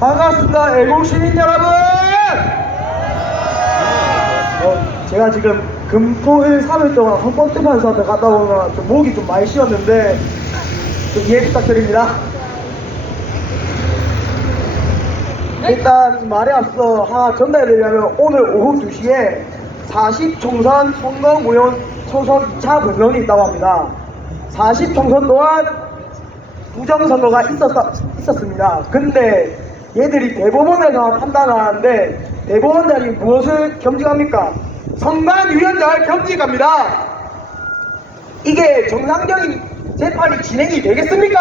반갑습니다, 애국시민 여러분! 제가 지금 금토일 3일 동안 헌법재판소한테 갔다 오면 좀 목이 좀 많이 쉬었는데 좀 이해 부탁드립니다. 일단 말에 앞서 하나 전달해드리자면 오늘 오후 2시에 40총선 선거무효 소속 2차 변론이 있다고 합니다. 40총선 동안 부정선거가 있었습니다. 근데 얘들이 대법원에서 판단을 하는데 대법원장이 무엇을 겸직합니까? 선관위원장을 겸직합니다. 이게 정상적인 재판이 진행이 되겠습니까?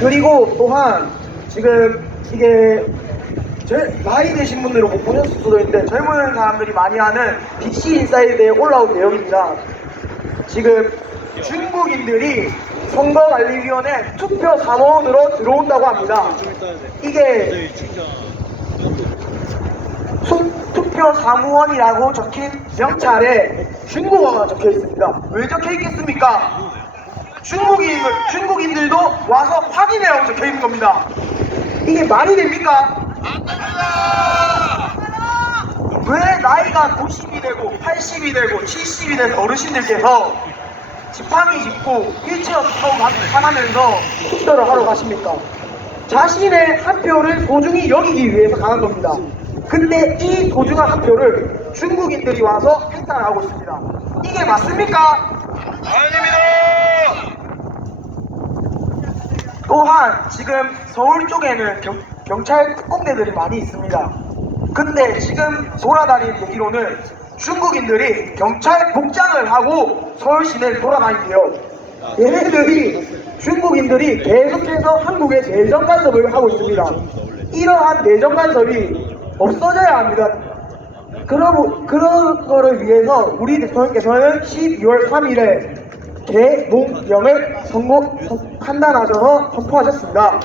그리고 또한 지금 이게 나이 드신 분들은 못 보셨을 수도 있는데 젊은 사람들이 많이 하는 BC 인사이드에 올라온 내용입니다. 지금 중국인들이 선거관리위원회 투표 사무원으로 들어온다고 합니다. 이게 투표 사무원이라고 적힌 명찰에 중국어가 적혀 있습니다. 왜 적혀 있겠습니까? 중국인들도 와서 확인해라고 적혀 있는 겁니다. 이게 말이 됩니까? 안 됩니다! 왜 나이가 90이 되고 80이 되고 70이 된 어르신들께서 지팡이 짚고 휠체어 타고 가면서 투표를 하러 가십니까? 자신의 한 표를 소중히 여기기 위해서 가는 겁니다. 근데 이 소중한 한 표를 중국인들이 와서 행사를 하고 있습니다. 이게 맞습니까? 아닙니다! 또한 지금 서울 쪽에는 경찰 특공대들이 많이 있습니다. 근데 지금 돌아다니는 얘기로는 중국인들이 경찰 복장을 하고 서울 시내를 돌아다닌대요. 얘네들이 중국인들이 계속해서 한국에 내정 간섭을 하고 있습니다. 이러한 내정 간섭이 없어져야 합니다. 그런 거를 위해서 우리 대통령께서는 12월 3일에 개몽령을 판단하셔서 선포하셨습니다.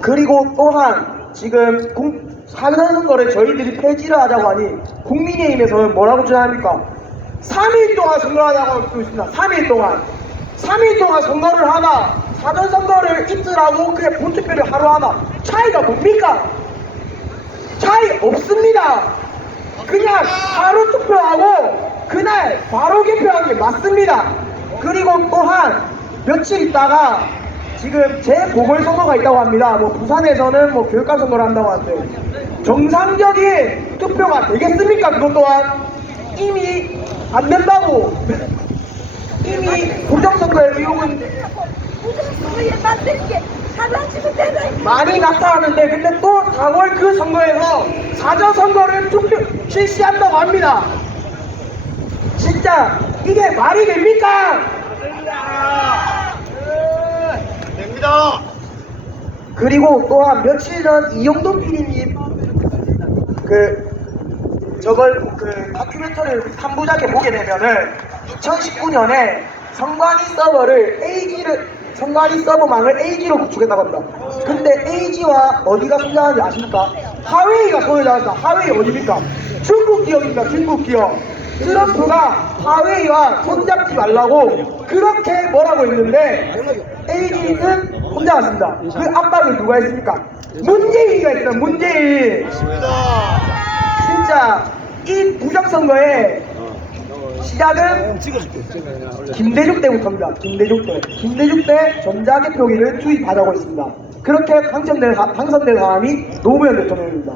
그리고 또한 지금 사전선거를 저희들이 폐지를 하자고 하니 국민의힘에서는 뭐라고 주장합니까? 3일 동안 선거하자고 할 수 있습니다. 3일 동안 선거를 하나 사전선거를 이틀하고 그냥 본투표를 하루 하나 차이가 뭡니까? 차이 없습니다. 그냥 하루 투표하고 그날 바로 개표하는 게 맞습니다. 그리고 또한 며칠 있다가 지금 재보궐선거가 있다고 합니다. 부산에서는 교육감 선거를 한다고 하는데 정상적인 투표가 되겠습니까? 그것 또한 이미 안 된다고. 이미 부정선거의 의혹은 많이 나타나는데 근데 또 4월 그 선거에서 사전선거를 실시한다고 합니다. 진짜 이게 말이 됩니까? 됩니다. 그리고 또한 며칠 전 이영돈 PD님 다큐멘터리를 3부작에 보게 되면은 2019년에 선관위 서버망을 AG로 구축했다고 합니다. 근데 AG와 어디가 손잡았는지 아십니까? 화웨이가 손을 잡았다. 화웨이 어디입니까? 중국 기업입니다. 중국 기업. 트럼프가 화웨이와 손잡지 말라고 그렇게 뭐라고 했는데 AG는 혼자 왔습니다. 그 압박을 누가 했습니까? 문재인이가 했어요. 문재인. 진짜 이 부정선거의 시작은 김대중 때부터입니다. 김대중 때 전자개표기를 투입하자고 했습니다. 그렇게 당선된 사람이 노무현 대통령입니다.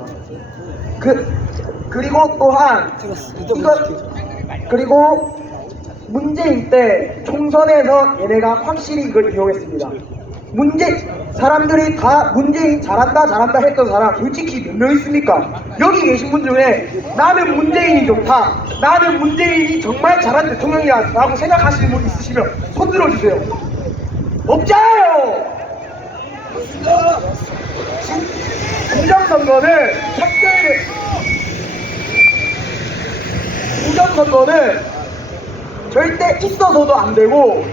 그리고 또한 그리고 문재인 때 총선에서 얘네가 확실히 이걸 이용했습니다. 사람들이 다 문재인 잘한다 했던 사람 솔직히 몇 명 있습니까? 여기 계신 분 중에 나는 문재인이 좋다, 나는 문재인이 정말 잘한 대통령이야 라고 생각하시는 분 있으시면 손 들어주세요. 없잖아요. 부정선거는 절대 있어서도 안 되고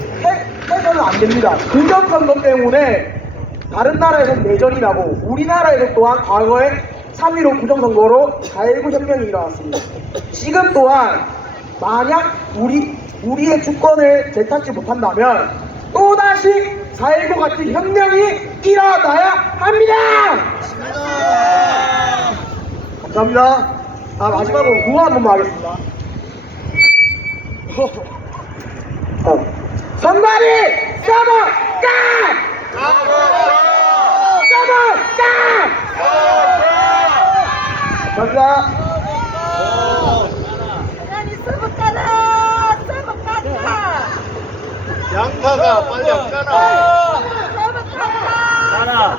해서는 안 됩니다. 부정선거 때문에 다른 나라에서는 내전이 나고 우리나라에서 또한 과거에 3.15 부정선거로 4.19 혁명이 일어났습니다. 지금 또한 만약 우리의 주권을 되찾지 못한다면 또다시 4.19 같은 혁명이 일어나야 합니다. 감사합니다. 마지막으로 구호 한 번만 하겠습니다. 선발이 써볼까! 써볼까! 감사합니다. 양파가 빨리 안 가나? 가나.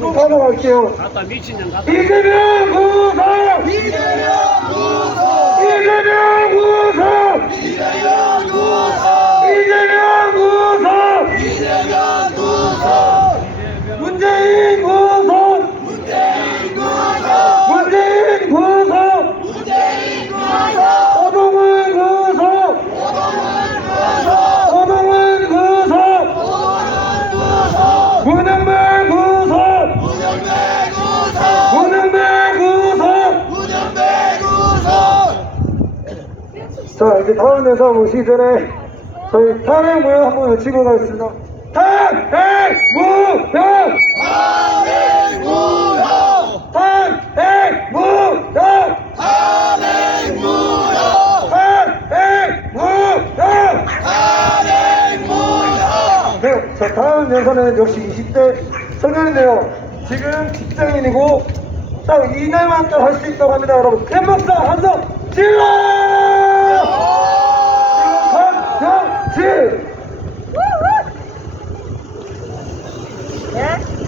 넘어갈게요. 아까 미친년 같아. 이재명 구속! 이재명 구속! 이재명 구속! 이재명 구속! 이재명 구속! 이재명 구속! 문재인 구속! 문재인 구속! 문재인 구속! 문재인 구속! 오동훈 구속! 오동훈 구속! 문영배 구속! 자, 이제 다음 대사 모시기 전에 저희 탄핵무효 한번 외치고 가겠습니다. 탄핵무효! 탄핵무효! 탄핵무효! 탄핵무효! 탄핵무효! 탄핵무효! 네, 자, 다음 연사는 역시 20대 청년인데요. 지금 직장인이고 딱 2년만 더 할 수 있다고 합니다, 여러분. 캔박사 한성 질러!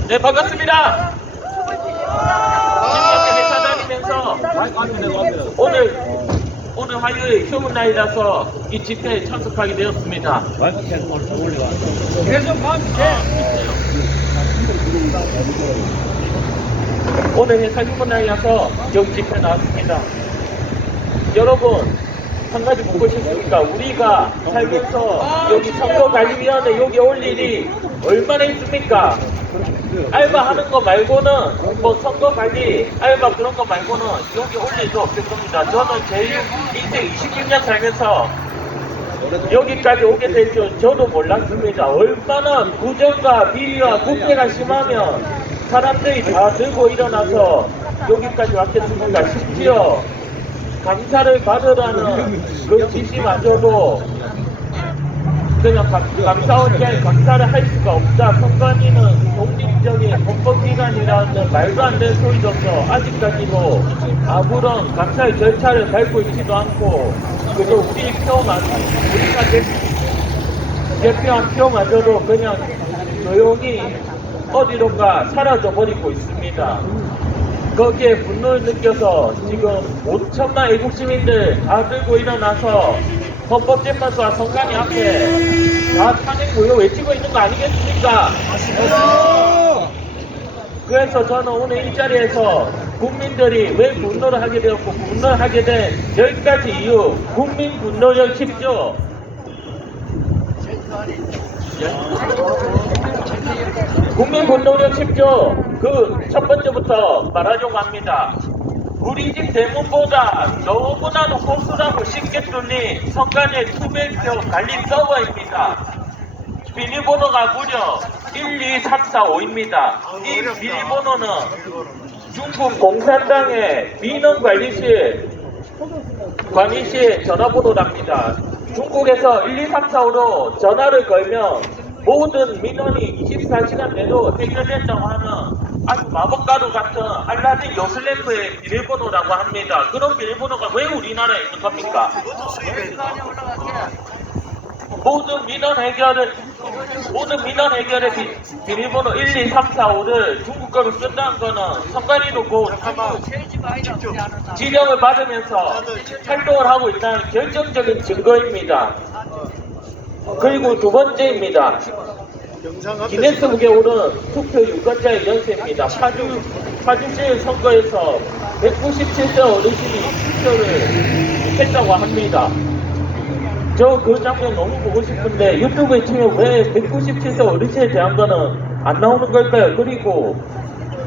네, 반갑습니다. 지금까지 회사 다니면서 오늘 화요일 휴무 날이라서 이 집회에 참석하게 되었습니다. 계속 오늘 회사 휴무 날이라서 여기 집회 나왔습니다. 여러분, 한 가지 묻고 싶습니까? 우리가 살면서 여기 선거관리위원회 여기 올 일이 얼마나 있습니까? 알바하는 거 말고는 뭐 선거관리 알바 그런 거 말고는 여기 올 일도 없을 겁니다. 저는 제 인생 26년 살면서 여기까지 오게 될 줄 저도 몰랐습니다. 얼마나 부정과 비리와 부패가 심하면 사람들이 다 들고 일어나서 여기까지 왔겠습니까? 심지어 감사를 받으라는 그 지시마저도 그냥 감사원장 감사를 할 수가 없다. 선관위는 독립적인 헌법기관이라는 말도 안 되는 소리로서 아직까지도 아무런 감사의 절차를 밟고 있지도 않고 그저 우리 표만 우리가 대표한 표마저도 그냥 조용히 어디론가 사라져 버리고 있습니다. 거기에 분노를 느껴서 지금 5천만 애국 시민들 다 들고 일어나서 헌법재판소와 선관위 앞에 다 탄핵무효 외치고 있는 거 아니겠습니까? 그래서 저는 오늘 이 자리에서 국민들이 왜 분노를 하게 되었고 분노를 하게 된 10가지 이유 국민 분노력 10조 국민 분노력 10조 그 첫 번째부터 말하려고 합니다. 우리 집 대문보다 너무나도 허술하고 쉽게 뚫린 선관위 투명표 관리 서버입니다. 비밀번호가 무려 12345입니다. 이 비밀번호는 중국 공산당의 민원관리실 전화번호랍니다. 중국에서 12345로 전화를 걸면 모든 민원이 24시간 내로 해결된다고 하는 아주 마법가루 같은 알라딘 요슬램프의 비밀번호라고 합니다. 그런 비밀번호가 왜 우리나라에 있는 겁니까? 모든 민원 해결의 비밀번호 12345를 중국 거로 쓴다는 거는 선관위로 지령을 받으면서 활동을 하고 있다는 결정적인 증거입니다. 그리고 두 번째입니다. 기네스북에 오른 투표 유권자의 연세입니다. 파주시 선거에서 197세 어르신이 투표를 했다고 합니다. 저 그 장면 너무 보고 싶은데 유튜브에 치면 왜 197세 어르신에 대한 거는 안 나오는 걸까요? 그리고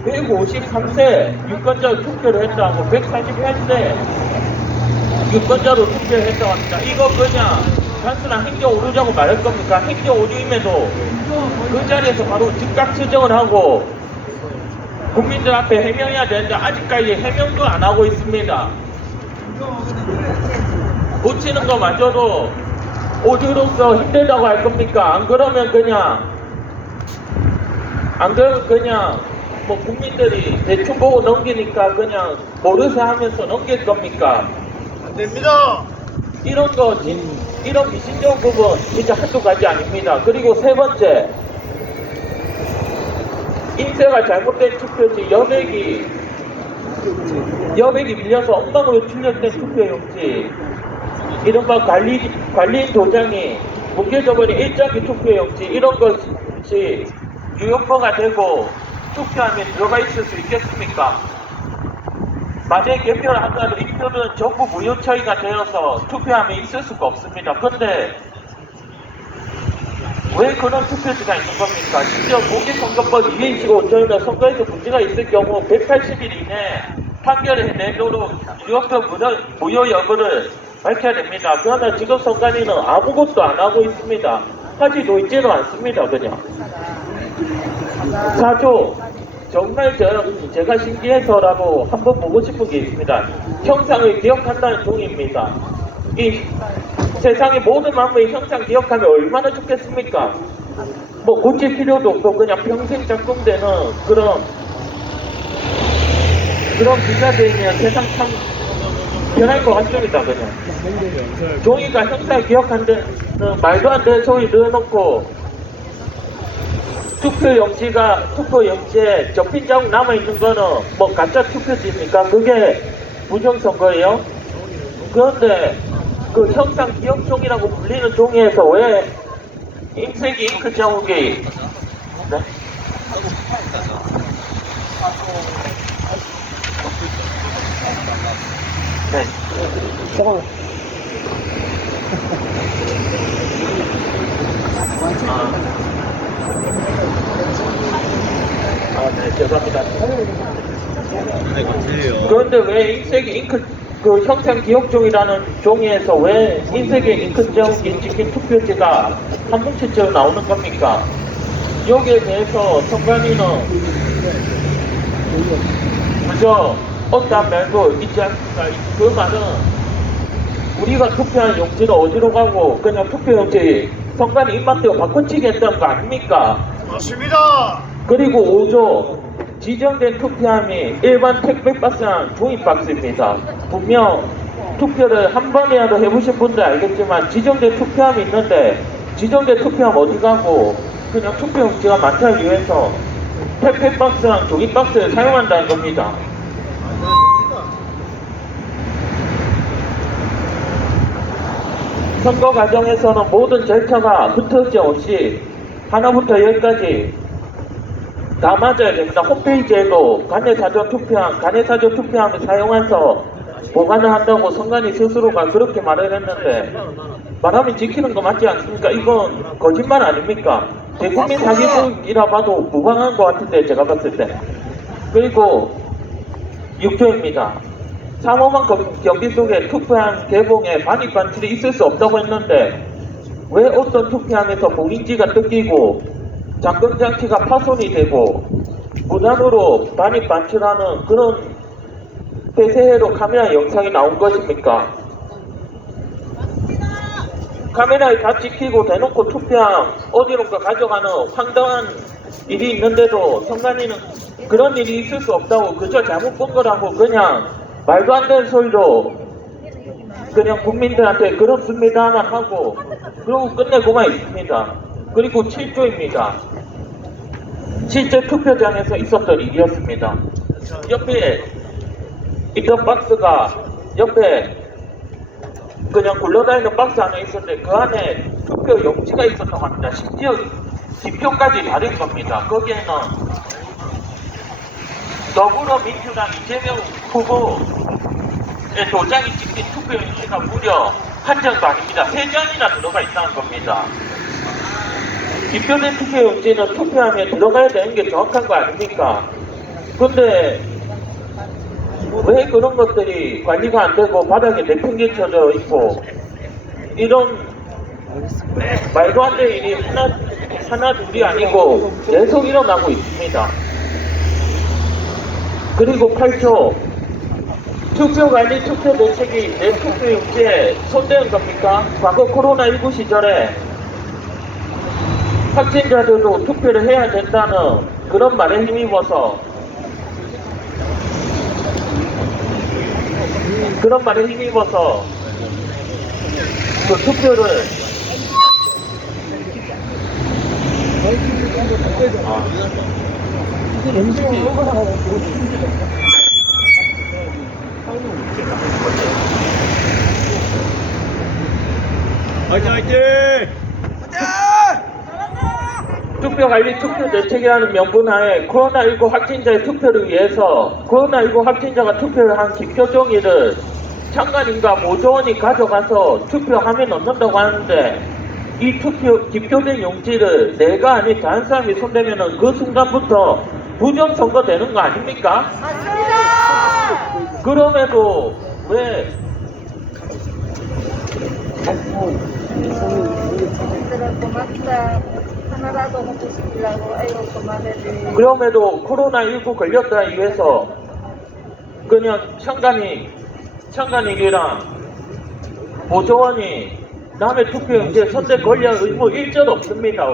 153세 유권자 투표를 했다고 148세 유권자로 투표를 했다고 합니다. 이거 그냥 단순한 행정 오류라고 말할 겁니까? 행정 오류임에도 그 자리에서 바로 즉각 추정을 하고 국민들 앞에 해명해야 되는데 아직까지 해명도 안 하고 있습니다. 고치는 거마저도 오류로서 힘들다고 할 겁니까? 안 그러면 그냥 뭐 국민들이 대충 보고 넘기니까 그냥 모르쇠 하면서 넘길 겁니까? 안 됩니다. 이런 미신적 부분 진짜 한두 가지 아닙니다. 그리고 세 번째, 인쇄가 잘못된 투표지 여백이 밀려서 엉망으로 출력된 투표용지, 이른바 관리인 도장이 뭉개져버린 일자기 투표용지, 이런 것이 유효표가 되고 투표함에 들어가 있을 수 있겠습니까? 만약에 개표를 한다면 이 표는 전부 무효 처리가 되어서 투표함에 있을 수가 없습니다. 근데 왜 그런 투표지가 있는 겁니까? 심지어 공직선거법 225조에는 선거에서 문제가 있을 경우 180일 이내 판결을 내도록 유효표 무효 여부를 밝혀야 됩니다. 그러나 지금 선관위는 아무것도 안 하고 있습니다. 하지도 있지도 않습니다. 그냥 4조, 정말 제가 신기해서라도 한번 보고 싶은 게 있습니다. 형상을 기억한다는 종이입니다. 이 세상의 모든 만물의 형상 기억하면 얼마나 좋겠습니까? 뭐 고칠 필요도 없고 그냥 평생 작동되는 그런 기사들이면 세상 참 변할 것 같습니다. 그냥 종이가 형상을 기억한다는 말도 안 되는 소리 넣어놓고 투표 용지에 접힌 자국 남아있는 거는 뭐 가짜 투표지입니까? 그게 부정선거예요? 그런데 그 형상 기억종이라고 불리는 종이에서 왜 흰색이 잉크 자국이 네? 네. 네, 죄송합니다. 그런데 왜 흰색이 잉크, 그 형상 기억종이라는 종이에서 왜 흰색의 잉크 자국이 찍힌 투표지가 한 뭉치처럼 나오는 겁니까? 여기에 대해서 선관위는 그저 어떤 말도 있지 않습니까? 그 말은 우리가 투표한 용지는 어디로 가고 그냥 투표용지 선관위 입맛대로 바꿔치기 했다는 거 아닙니까? 맞습니다. 그리고 5조, 지정된 투표함이 일반 택배 박스랑 종이 박스입니다. 분명 투표를 한 번이라도 해보신 분들 알겠지만 지정된 투표함이 있는데 지정된 투표함 어디 가고 그냥 투표용지가 많다는 이유에서 택배 박스랑 종이 박스를 사용한다는 겁니다. 선거 과정에서는 모든 절차가 흩어짐 없이 하나부터 열까지 다 맞아야 됩니다. 홈페이지에도 간례사전 투표함을 사용해서 보관을 한다고 선관위 스스로가 그렇게 말을 했는데 말하면 지키는 거 맞지 않습니까? 이건 거짓말 아닙니까? 대국민 사기극이라 봐도 무방한 것 같은데 제가 봤을 때. 그리고 6조입니다. 삼엄한 경기 속에 투표함 개봉에 반입 반출이 있을 수 없다고 했는데 왜 어떤 투표함에서 봉인지가 뜯기고 잠금장치가 파손이 되고 무단으로 반입 반출하는 그런 폐쇄회로 카메라 영상이 나온 것입니까? 카메라에 다 찍히고 대놓고 투표함 어디론가 가져가는 황당한 일이 있는데도 선관위는 그런 일이 있을 수 없다고 그저 잘못 본 거라고 그냥 말도 안 되는 소리로 그냥 국민들한테 그렇습니다만 하고 그러고 끝내고만 있습니다. 그리고 7조입니다. 실제 투표장에서 있었던 일이었습니다. 옆에 있던 박스가 옆에 그냥 굴러다니는 박스 안에 있었는데 그 안에 투표 용지가 있었다고 합니다. 심지어 지표까지 다른 겁니다. 거기에는 더불어민주당 이재명 후보의 도장이 찍힌 투표용지가 무려 한 장도 아닙니다. 3장이나 들어가 있다는 겁니다. 기표된 투표용지는 투표함에 들어가야 되는 게 정확한 거 아닙니까? 근데 왜 그런 것들이 관리가 안 되고 바닥에 내팽개쳐져 있고 이런 말도 안 되는 일이 하나 둘이 아니고 계속 일어나고 있습니다. 그리고 8조 투표관리 투표 대책이 내 투표용지에 손대는 겁니까? 과거 코로나19 시절에 확진자들도 투표를 해야 된다는 그런 말에 힘입어서 그 투표를 화이팅 화이팅! 투표관리 투표 대책이라는 명분하에 코로나19 확진자의 투표를 위해서 코로나19 확진자가 투표를 한 기표종이를 장관인가 모조원이 가져가서 투표함에 넣는다고 하는데 이 기표된 용지를 내가 아닌 다른 사람이 손대면은 그 순간부터 부정선거 되는 거 아닙니까? 맞습니다. 그럼에도 왜 얘들아 고맙다. 하나라도 먹고 싶으려고 아이고 그만해지. 그럼에도 코로나19 걸렸다 이래서 그냥 청관이랑 보조원이 남의 투표용지에 선대 권리할 의무 일절 없습니다.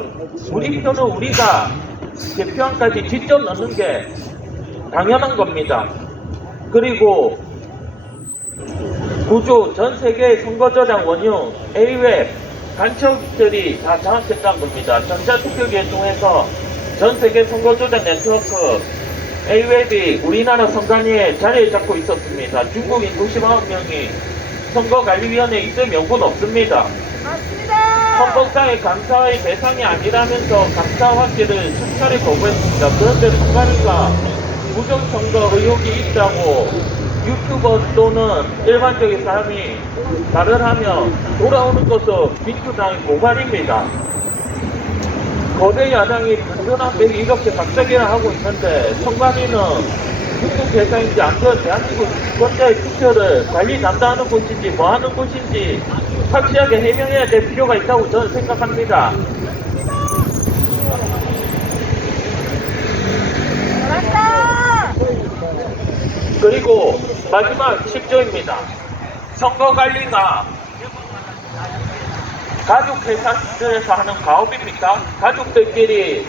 우리 표는 우리가 개표함까지 직접 넣는 게 당연한 겁니다. 그리고 구조 전 세계의 선거저장 원흉 A웹 간첩들이 다 장악했다는 겁니다. 전자투표기에 통해서 전 세계 선거조작 네트워크 A웹이 우리나라 선관위에 자리를 잡고 있었습니다. 중국인 99명이 선거관리위원회에 있을 명분 없습니다. 맞습니다. 헌법상의 감사의 대상이 아니라면서 감사 확대를 수차례 거부했습니다. 그런데 선관위가 부정선거 의혹이 있다고 유튜버 또는 일반적인 사람이 말을 하면 돌아오는 것은 민주당의 고발입니다. 거대 야당이 분전한데 이렇게 갑자기나 하고 있는데 선관위는 유튜브 대상인지 아무튼 대한민국 주권자의 투표를 관리 담당하는 곳인지 뭐 하는 곳인지 확실하게 해명해야 될 필요가 있다고 저는 생각합니다. 잘한다. 그리고 마지막 10조입니다. 선거관리가 가족회사들에서 하는 가업입니까? 가족들끼리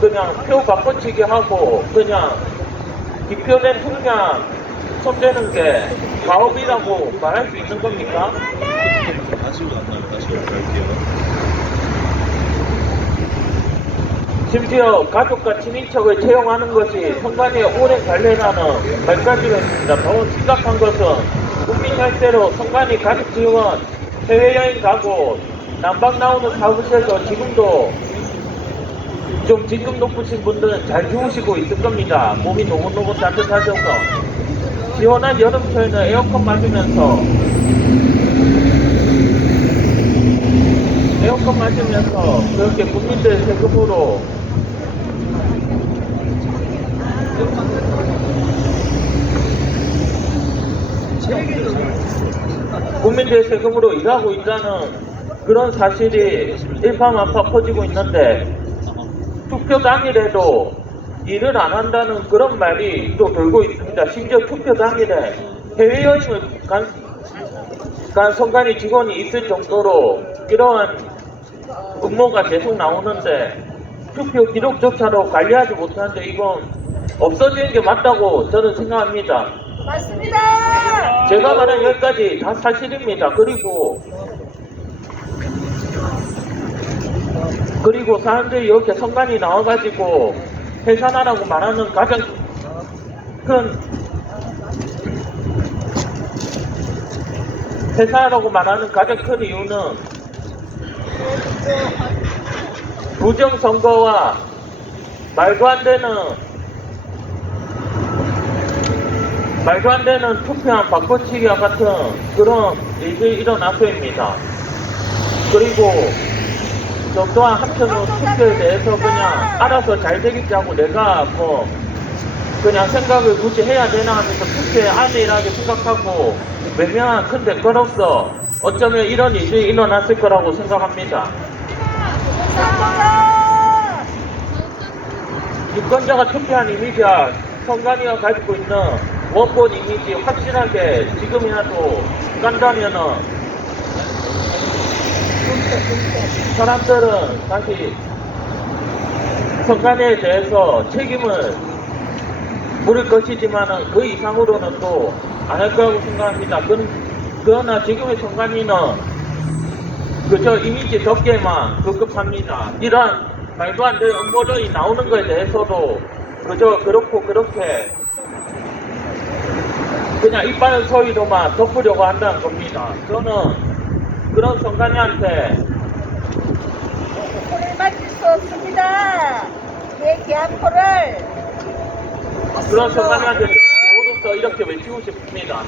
그냥 표 바꿔치기 하고 그냥 기표된 통장 손대는 게 가업이라고 말할 수 있는 겁니까? 다시 갈게요. 심지어 가족과 친인척을 채용하는 것이 선관위의 오랜 관례라는 말까지도 했습니다. 더 심각한 것은 국민 혈세로 선관위 가족 지원 해외여행 가고 남방 나오는 사무실에서 지금도 좀 직급 높으신 분들은 잘 주무시고 있을 겁니다. 몸이 노곤노곤 따뜻하셔서 시원한 여름철에는 에어컨 맞으면서 그렇게 국민들 세금으로 국민들 세금으로 일하고 있다는 그런 사실이 일파만파 퍼지고 있는데 투표 당일에도 일을 안 한다는 그런 말이 또 돌고 있습니다. 심지어 투표 당일에 해외여행을 간 선관위 직원이 있을 정도로 이러한 음모가 계속 나오는데 투표 기록조차도 관리하지 못하는데 이건 없어지는 게 맞다고 저는 생각합니다. 맞습니다. 제가 말한 여기까지 다 사실입니다. 그리고 사람들이 이렇게 선관위 나와가지고 해산하라고 말하는 가장 큰 이유는 부정선거와 말도 안 되는 말도 안 되는 투표한 바꿔치기와 같은 그런 일이 일어났습니다. 그리고 저 또한 한편으로 투표에 대해서 그냥 알아서 잘 되겠지 하고 내가 뭐 그냥 생각을 굳이 해야 되나 하면서 투표에 안일하게 생각하고 매명한 큰 댓글로서 어쩌면 이런 일이 일어났을 거라고 생각합니다. 유권자가 투표한 이미지와 선관위가 가지고 있는 원본 이미지 확실하게 지금이라도 간다면은 사람들은 다시 선관위에 대해서 책임을 물을 것이지만은 그 이상으로는 또 안 할 거라고 생각합니다. 그러나 지금의 선관위는 그저 이미지 덮개만 급급합니다. 이런 말도 안 되는 음모론이 나오는 것에 대해서도 그저 그렇고 그렇게 그냥 이빨 소리로만 덮으려고 한다는 겁니다. 저는 그런 선관위한테 표를 맡길 수 없습니다. 내 기한표를 그런 선관위한테 저로서 이렇게 외치고 싶습니다.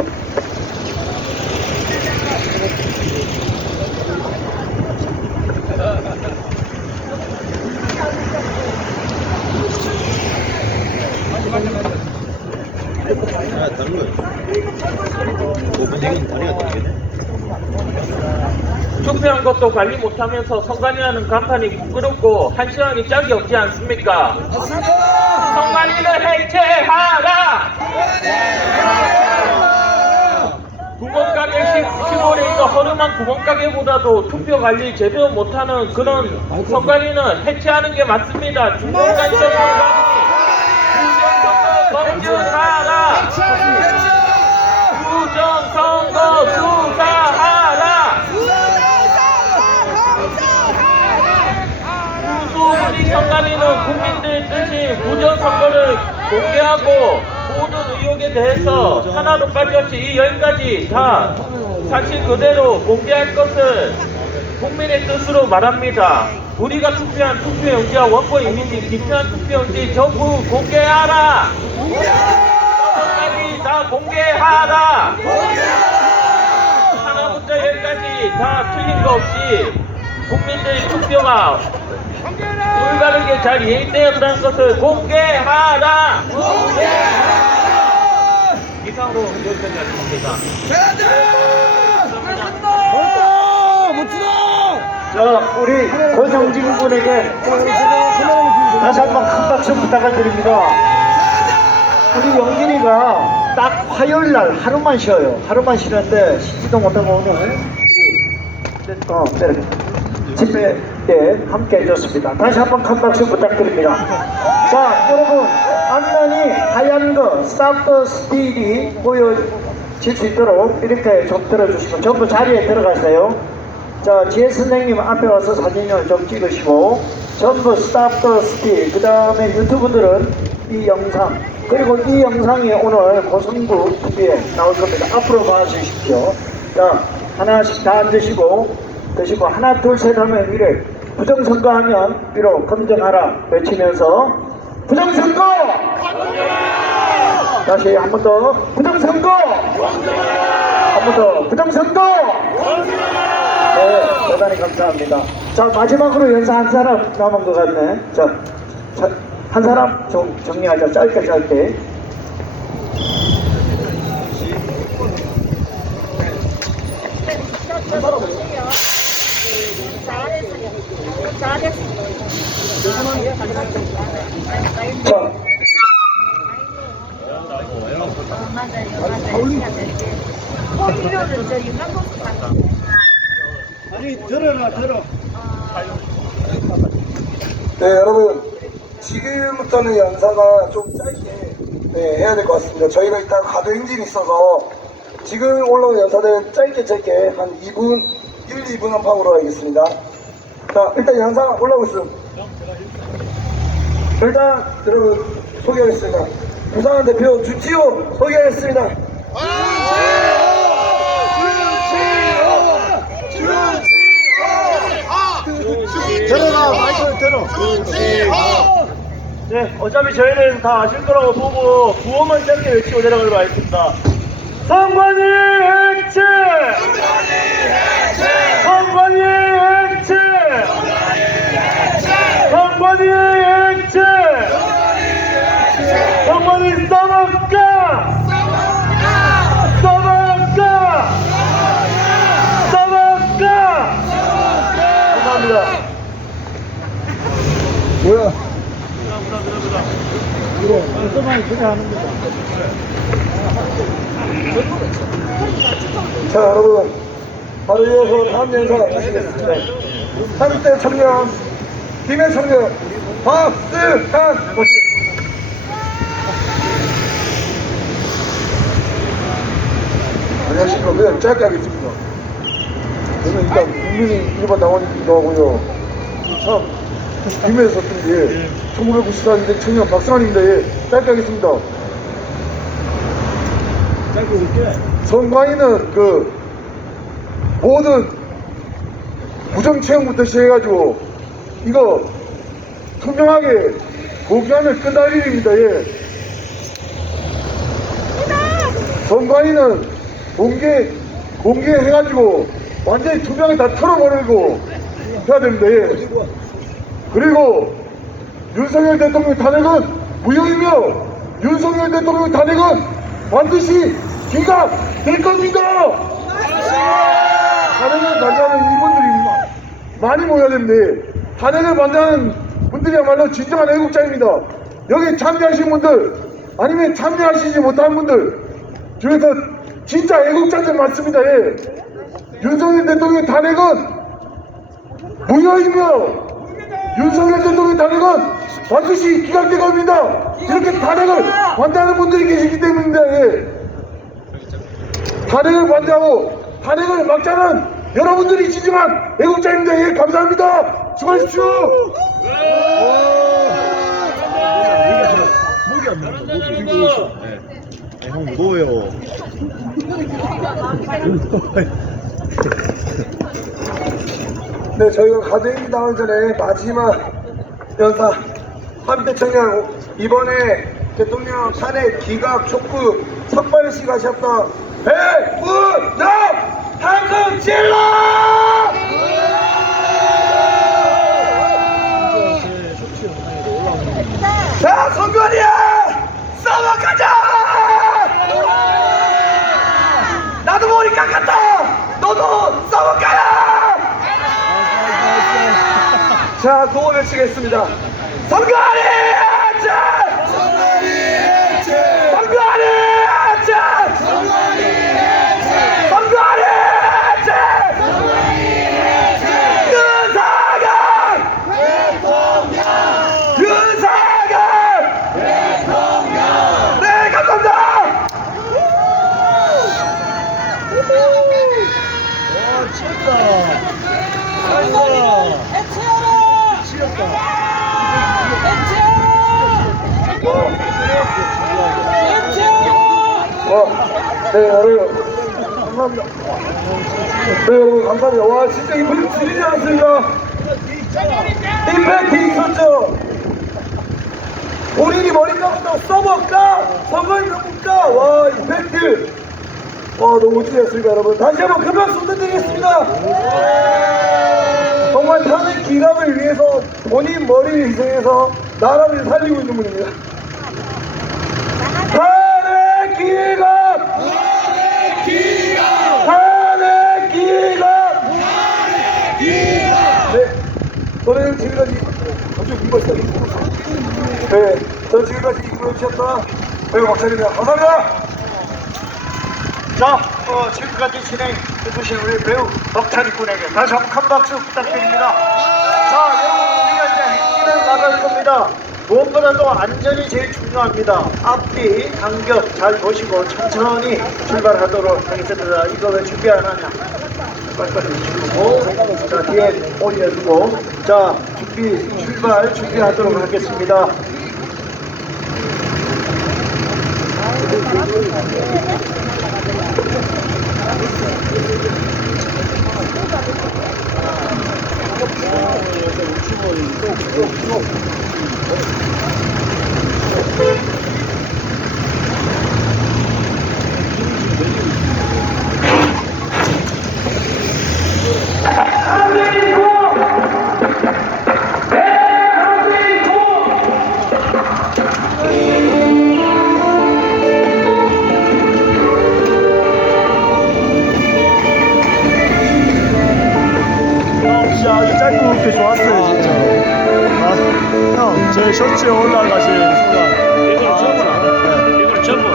아, 다른 거요. 5분 얘기는 다리가 다르겠네. 투표한 것도 관리 못하면서 선관위하는 간판이 부끄럽고 한시황이 짝이 없지 않습니까? 선관위를 해체하라! 구멍가게 시골에 있는 허름한 구멍가게보다도 투표 관리 제대로 못하는 그런 선관위는 해체하는 게 맞습니다. 중간간첩 선관위 부정선거 검증하라! 부정선거 수사하라! 우리 선관위는 국민들의 뜻인 부정선거를 공개하고 모든 의혹에 대해서 하나도 빠짐없이 이 10가지 다 사실 그대로 공개할 것을 국민의 뜻으로 말합니다. 우리가 투표한 투표용지와 원고 이미지, 기표한 투표용지 전부 공개하라! 6가지 다 공개하라! 하나부터 10까지 다 틀린 거 없이 국민들의 투표가 올바르게 잘 이행되었다는 것을 공개하라! 이상으로 여기까지 하겠습니다. 자, 우리 권영진 군에게 다시 한번 큰 박수 부탁을 드립니다. 우리 영진이가 딱 화요일날 하루만 쉬어요. 하루만 쉬는데 쉬지도 못하고 오늘 집회에 함께 해줬습니다. 다시 한번 큰 박수 부탁드립니다. 자, 여러분, 앞면이 하얀 거 Stop the Speed이 보여질 수 있도록 이렇게 좀 들어주시고 전부 자리에 들어가세요. 자, 지혜 선생님 앞에 와서 사진을 좀 찍으시고 전부 Stop the Speed, 그 다음에 유튜브들은 이 영상, 그리고 이 영상이 오늘 고성부 TV에 나올 겁니다. 앞으로 봐주십시오. 자, 하나씩 다 드시고 하나 둘 셋 하면 이래 부정선거 하면 위로 검증하라 외치면서 부정선거! 다시 한 번 더 부정선거! 한 번 더 부정선거! 네, 대단히 감사합니다. 자, 마지막으로 연사 한 사람 남은 것 같네. 자, 한 사람 좀 정리하자. 짧게. 자, 네, 여러분, 지금부터는 연사가 좀 짧게 해야 될 것 같습니다. 저희가 일단 가드 행진이 있어서 지금 올라온 연사들은 짧게 한 2분, 1, 2분 안팎으로 하겠습니다. 자, 일단 연사 올라오고 있습니다. 일단 여러분 소개하겠습니다. 부산 대표 주치호 소개하겠습니다. 들어라, 마이크를 들어. 네, 어차피 저희는 다 아실 거라고 보고 구호만 짧게 외치고 내려가도록 하겠습니다. 성관이 해체! 성관이 해체! 성관이 해체! 성관이 써먹까! 써먹까! 써먹까! 감사합니다. 뭐야? 자, 여러분, 바로 이어서 다음 연사 하시겠습니다. 30대 청년, 김해 청년, 박승환 모시겠습니다. 안녕하십니까. 그냥 짧게 하겠습니다. 저는 일단 국민이 일반 당원이기도 하고요. 참, 김해에서 썼던 게 1994년대 청년 박승환입니다. 예, 짧게 하겠습니다. 짧게 올게. 선관위는 그 모든 부정채용부터 시작해가지고 이거 투명하게 공개하면 끝날 일입니다. 예. 선관위는 공개해가지고 완전히 투명하게 다 털어버리고 해야 됩니다. 예. 그리고 윤석열 대통령 탄핵은 무효이며 윤석열 대통령 탄핵은 반드시 기각될 겁니다. 탄핵을 반대하는 이분들이 많이 모여야 됩니다. 탄핵을 반대하는 분들이야말로 진정한 애국자입니다. 여기 참여하신 분들 아니면 참여하시지 못한 분들 중에서 진짜 애국자들 많습니다. 예. 윤석열 대통령 탄핵은 무효이며 윤석열 대통령 탄핵은 반드시 기각될 겁니다. 이렇게 탄핵을 반대하는 분들이 계시기 때문입니다. 예. 탄핵을 반대하고 탄핵을 막자는 여러분들이 진정한 애국자입니다. 예, 감사합니다. 수고하십시오. 목이 안 나온다. 목이. 네, 형 무거워요. 네, 저희가 가정이 나오기 전에 마지막 연사 30대 청년 이번에 대통령 탄핵 기각 촉구 석발식 하셨던 백운남 함성 질러! 자, 성관이야! 써먹가자! 나도 머리 깎았다! 너도 써먹가라! 자, 구호 외치겠습니다. 성관이 해체! 성관이 해체! 성관이 해체! 성관이 해체! 성관이 해체! 성관이 해체! 윤석열! 대통령! 윤석열! 대통령! 네, 감사합니다! 와, 치였다. 네, 여러분. 감사합니다. 네, 여러분, 감사합니다. 와, 진짜 이분이 지리지 않습니까? 임팩트 있었죠? 본인이 머리 감았다고 써볼까? 선거에 써볼까? 와, 임팩트. 와, 너무 멋지셨습니다, 여러분. 다시 한번 큰 박수 부탁드리겠습니다. 정말 탄핵 기각을 위해서 본인 머리를 희생해서 나라를 살리고 있는 분입니다. 탄핵 기각! 탄핵 기각! 탄핵 기각! 탄핵 기각! 네, 저는 지금까지 갑자기 군발사 네, 저는 지금까지 이끌어주셨던 배우 박찬입니다. 감사합니다. 자, 지금까지 진행해주신 우리 배우 박찬희 군에게 다시 한번 큰 박수 부탁드립니다. 자, 여러분, 우리가 이제 행진을 나갈 겁니다. 무엇보다도 안전이 제일 중요합니다. 앞뒤 간격 잘 보시고 천천히 출발하도록 하겠습니다. 이거 왜 준비 안 하냐? 빨리빨리 주고, 자, 뒤에 올려주고, 자, 준비하도록 하겠습니다. 아, 우리 친구 또 제 셔츠에 올라가신 순간 이걸 전부 이걸 전부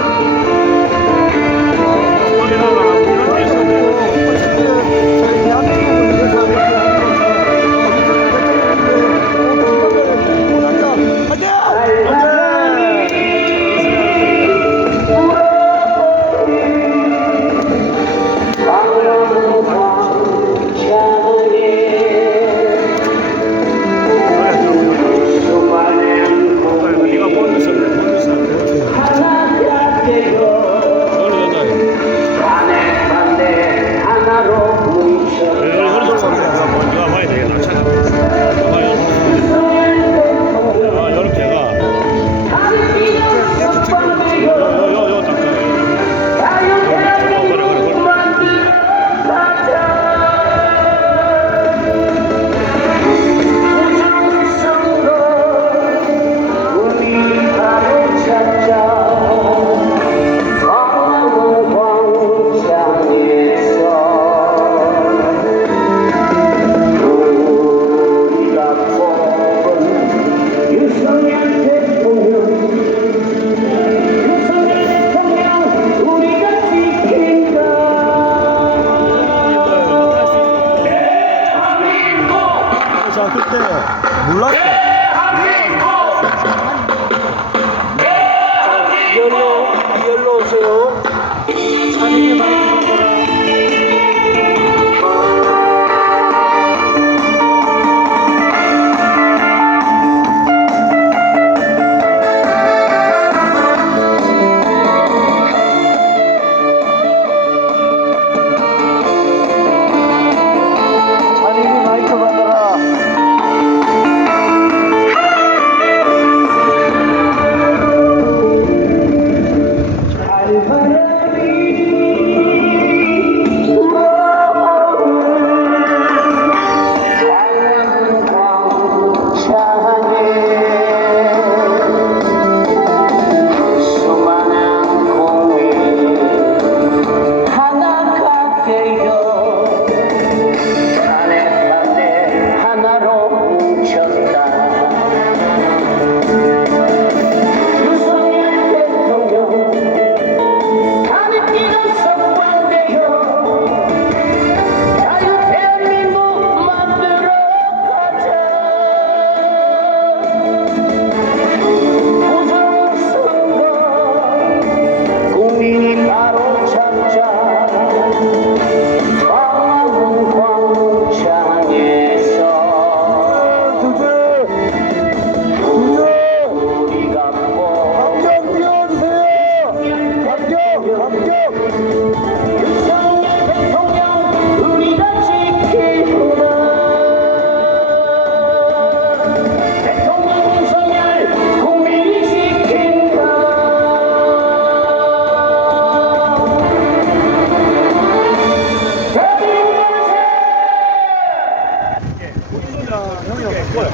확인하고 네가 뭔 뜻을 자 그때 몰랐어. 열로 오세요. 사진이 많이 들어오거라.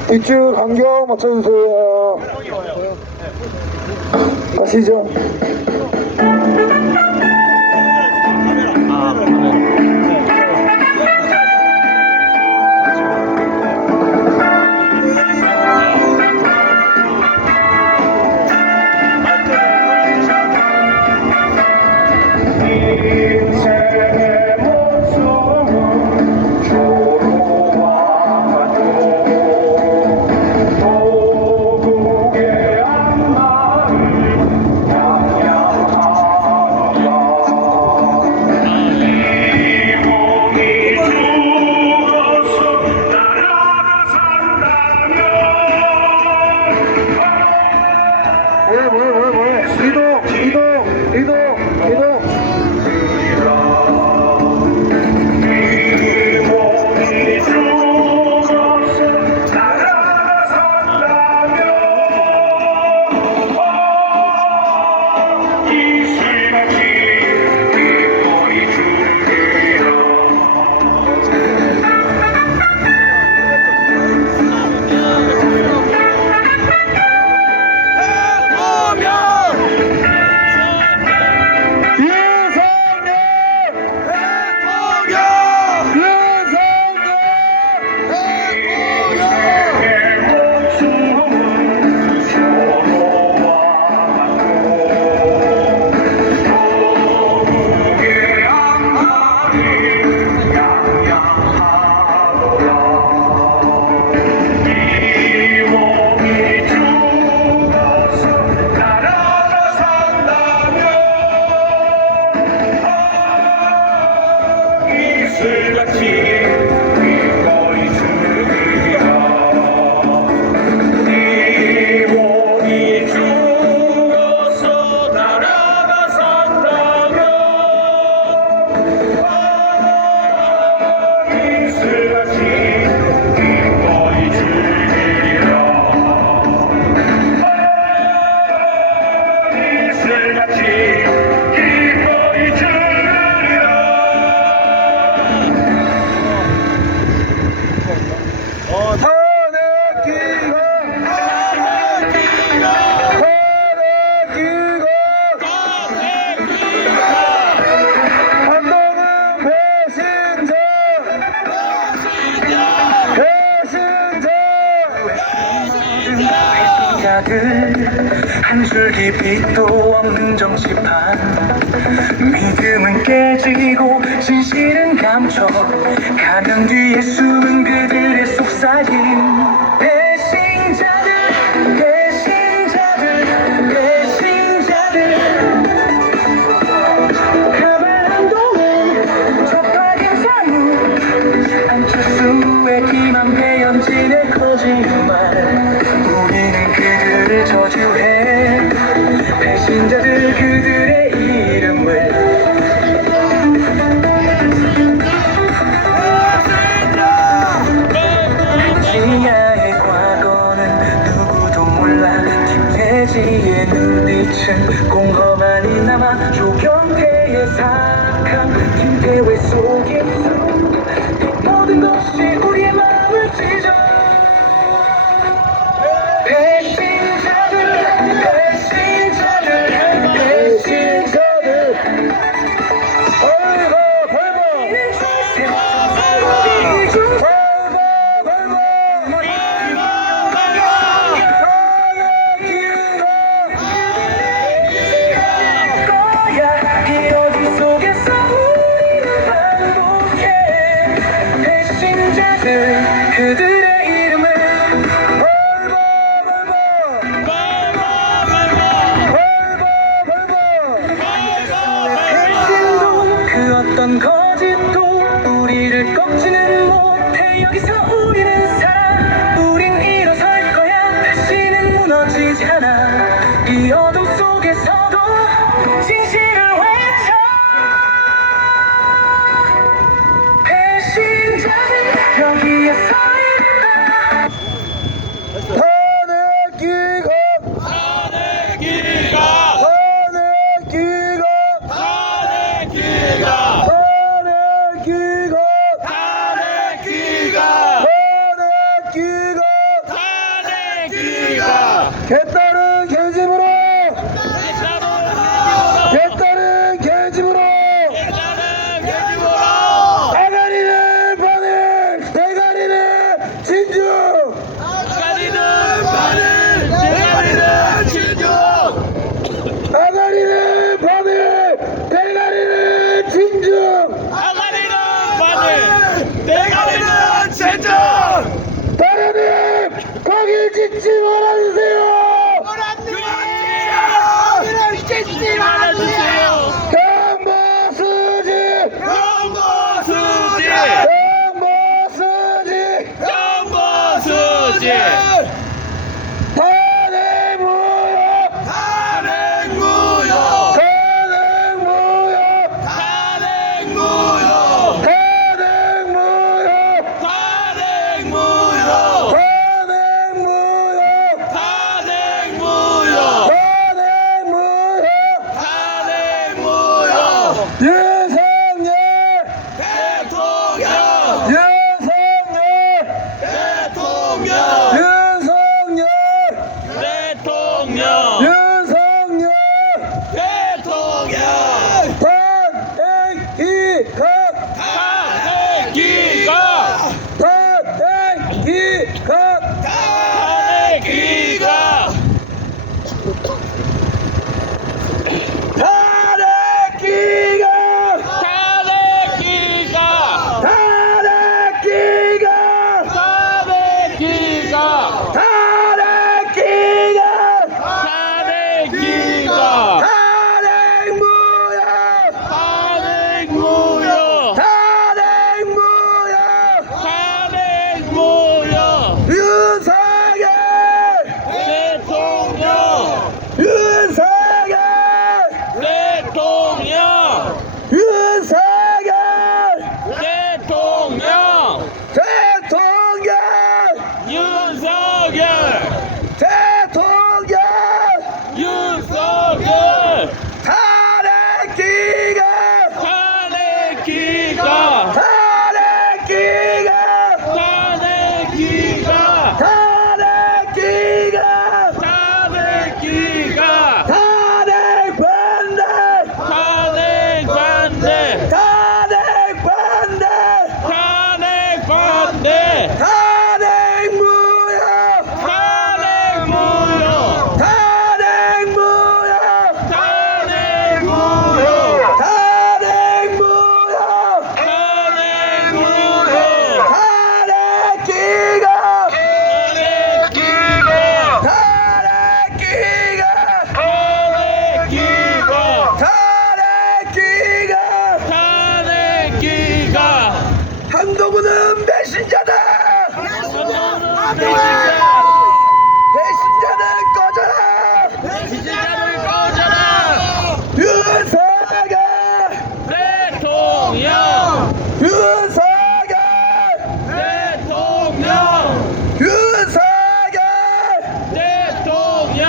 뒷줄 간격 맞춰주세요. 가시죠. 이슬같이 기꺼이 주리라. 네 몸이 죽어서 나라가 산다면 이슬같이 기꺼이 주리라. 이슬같이 기꺼이 주리라. 한 줄기 빛도 없는 정치판, 믿음은 깨지고 진실은 감춰 가면 뒤에 숨은 그들의 속삭임. 배신자들 배신자들 배신자들, 가만 한동안 접하긴 사무 안철수의 기만 배현진의 거짓말. 우리는 그들을 저주해, 배신자들 그들의 이름을. 지하의 과거는 누구도 몰라. 김태지의 눈빛은 공허만이 남아. 조경태의 사악함, 김태회 속임수, 이 모든 것이 우리의 마음을 찢어. 배신자들 배신자들 배신자들, 벌거 벌거 거야. 이 어둠 속에서 우리는 반복해. 배신자들 그들의 이름을 그 어떤 거짓도 우리를 꺾지는 못해. 여기서 우리는 살아, 우린 일어설 거야. 다시는 무너지지 않아. 이 어둠 속에서도 진실을 외쳐. 배신자들 여기에 서 있다. 개딸은 개집으로! 개딸은 개집으로! 아가리는 바늘! 대가리는 진주! 아가리는 바늘! 대가리는 진주! 따라님! 거길 짓지 말아주세요! 탄핵 무효! 배신자는 꺼져라! 배신자를 꺼져라! 윤석열! 대통령! 윤석열! 대통령! 윤석열! 대통령!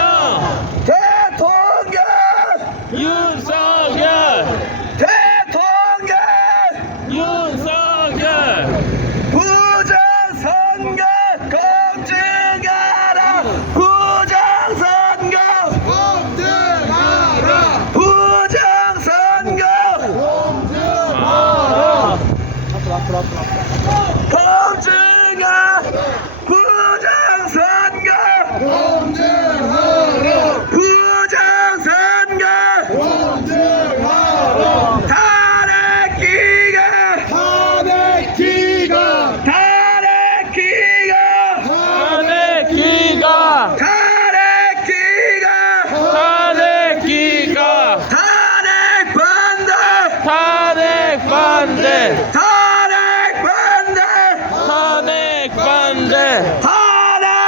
대통령! 윤석열! 대통령! 윤석열! 부정선거 검증하라! 부정선거! 부정선거! 검증하! 부정선거! 부정선거! 탄핵기가! 탄핵기가! 탄핵기가! 탄핵기가! 탄핵기가! 탄핵기가! 탄핵반대! 탄핵반대! 탄핵반대! 탄핵반대!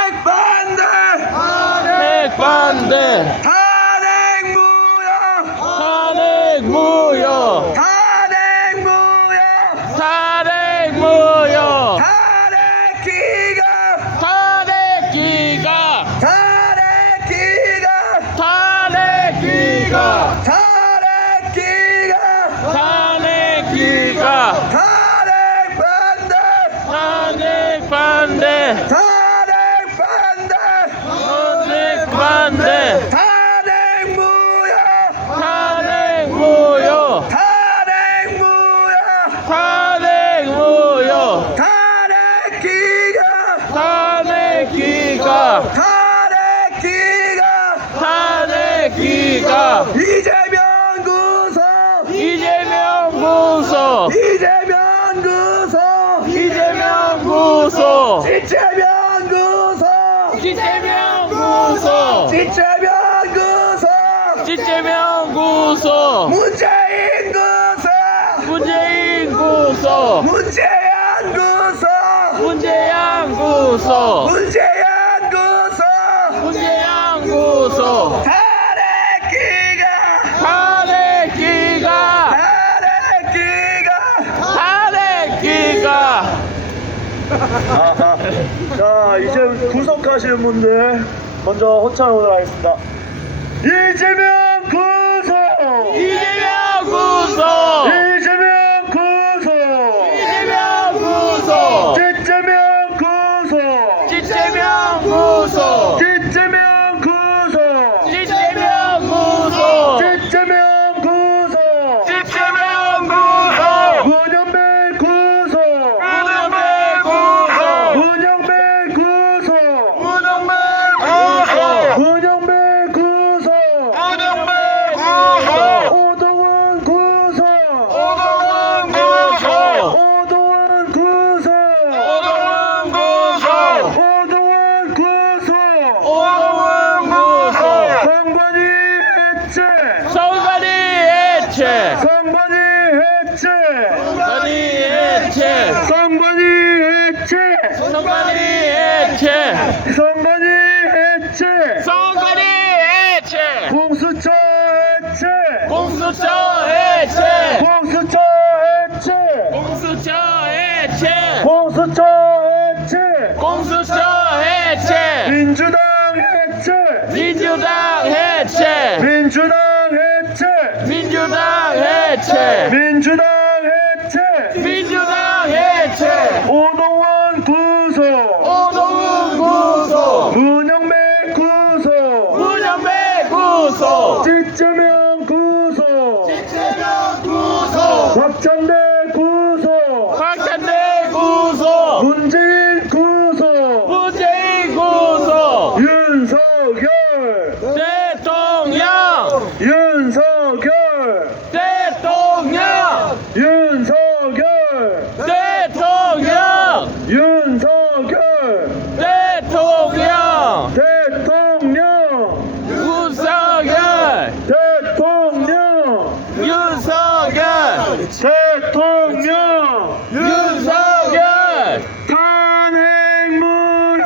탄핵반대! 탄핵반대! 탄핵무효! 탄핵무효! 탄핵무효! 탄핵무효! 탄핵기가! 탄핵기가! 탄핵기가! 탄핵기가! 탄핵기가! 탄핵기가! 탄핵반대! 탄핵반대! 탄핵반대! 탄핵반대! 탄핵무효! 탄핵무효! 탄핵무효! 탄핵무효! 탄핵기가! 탄핵기가! 탄핵기가! 탄핵기가! 이재명 구속! 이재명 구속! 이재명 구속! 이재명 구속! 이재명 구속! 이재명 구속! 이재명 구속! 이재명 구속! 문재인 구속! 문재인 구속! 문재인 구속! 문재양 구속! 문재인 구속! 문재양 구속! 탄핵기가! 탄핵기가! 탄핵기가! 탄핵기가! 자, 이제 구속하시는 분들 먼저 호참하도록 하겠습니다. 이재명 구속! 이재명 구속! 이재명 구속! 이재명 구속! 이재명 구속! 이재명 구속! 이재명 구속! 이재명 구속! 이재명 구속! 이재명 구속! 문영배 구속! 문영배 구속! 문영배 구속! 문영배 구속! 문영배 구속! 문영배 구속! 오동훈 구속! 오동훈 구속! 오동훈 구속! 오동훈 구속! 오동훈 구속! 오동훈 구속! 성관이 해체! 성관이 해체! 성관이 해체! 성관이 해체! 성관이 해체! 성관이 해체! 성관이 해체! 성관이 해체! 공수처 해체! 공수처 해체! 공수처 해체! 공수처 해체! 공수처 해체! 공수처 해체! 민주당 해체! 민주당 해체! 민주당 해체! 민주당 해체! 민주당 해체! 민주당 해체! 오동원 구속! 오동훈 구속! 문영배 구속! 문영배 구속! 이재명 구속! 이재명 구속! 박찬대 구속! 박찬대 구속! 문재인 구속! 문재인 구속! 윤석열! 대통령! 윤석열! 대통령! 윤석열! 대통령! 윤석열! 대통령! 대통령! 윤석열! 대통령! 윤석열! 대통령! 윤석열! 탄핵무효!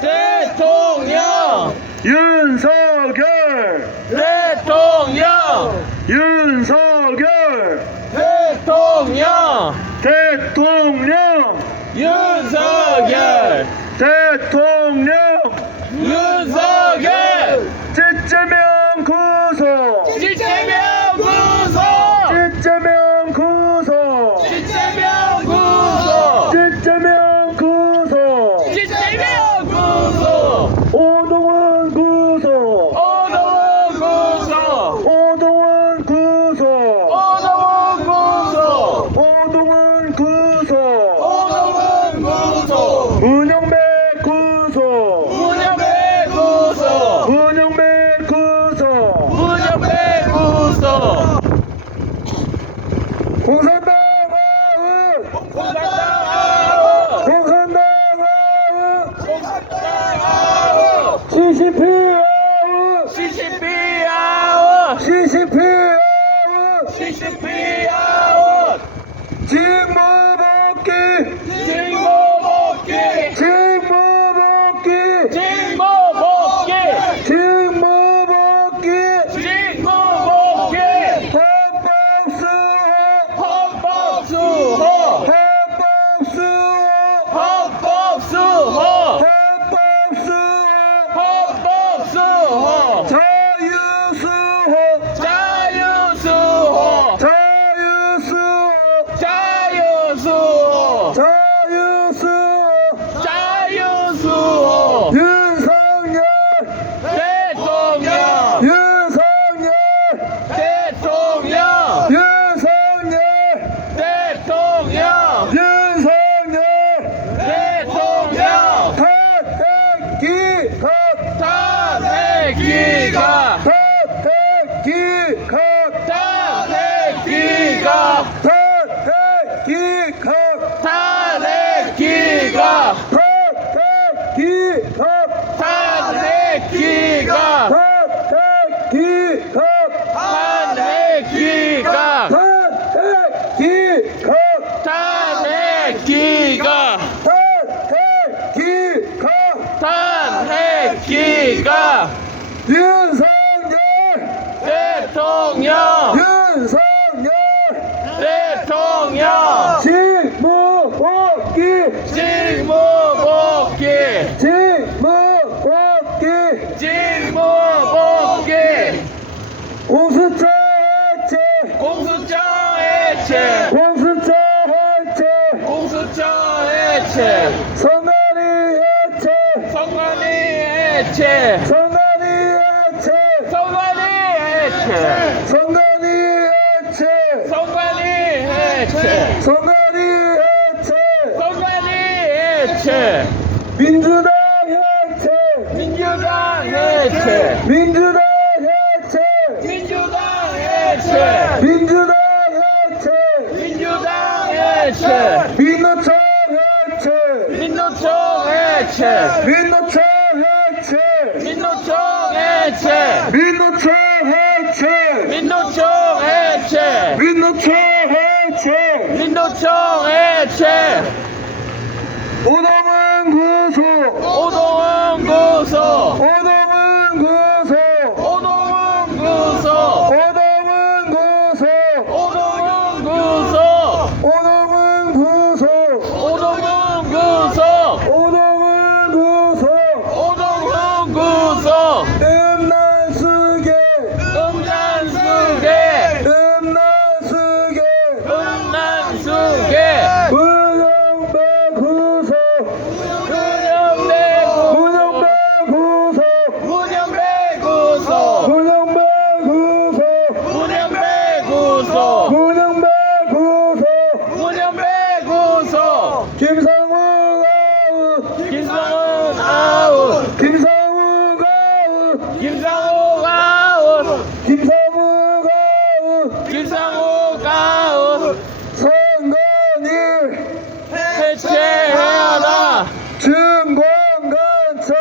대통령 윤석열 대통령 윤석열 대통령 대통령 윤석열 대통령 윤석열 찌찌명 구속 실체명 구속 찌찌명 구속 실체명 구속 찌찌명 구속 실체명 구속 오동원 구속 오동원 구속 오동원 구속 오동원 구속 오동원 구속 오동원 구속 문영배 구속 문영배 구속 문영배 구속 문영배 구속 공산당 아웃 공산당 아웃 공산당 아웃 공산당 아웃 CCP 아웃 CCP 아웃 CCP 아웃 CCP 아웃 직무 복귀 직무 복귀 직무 복귀 직무 복귀 직무 복귀 직무 복귀 헌법 수호 헌법 수호 헌법 수호 헌법 수호 헌법 수호 헌법 수호 자유 수호 자유 수호 자유 수호 자유 수호 자유 수호 자유 수호 윤석열 대통령 윤석열 대통령 윤석열 대통령 윤석열 대통령 탄핵 기각 탄핵 기각 탄핵 기각 탄핵 기각 탄핵 기각 탄핵 기각 탄핵 기각 탄핵 기각 탄핵 기각 탄핵 기각 탄핵 기각 탄핵 기각 윤석열 대통령 윤석열 대통령 직무 복귀 직무 복귀 직무 복귀 직무 복귀 공수처 해체 공수처 해체 공수처 해체 공수처 해체 선관위 해체 선관위 해체 선관위 해체 선관위 해체 선관위 해체 선관위 해체 선관위 해체 선관위 해체 민주당 해체 민주당 해체 민주당 해체 민주당 해체 민주당 해체 민주당 해체 민노총 해체 민노총 해체 민노총 해체 민노총 해체 민노총 해체 민노총 해체 민노총 해체 민노총 해체 오동원 구속 오동원 구속 오동원 구속 오동원 구속 오동원 구속 오동원 구속 오동원 구속 오동원 구속 오동원 구속 오동원 구속 음란수계 음란수계 음란수계 음란수계 문영배 구속 문영배 문영배 구속 문영배 구속 문영배 구속 문영배 구속 문영배 구속 문영배 구속 김상우 아웃 김성은 아웃 김상우 아웃 김상우 아웃 김상우 아웃 김상우 아웃 선관위 해체해라 증권간첩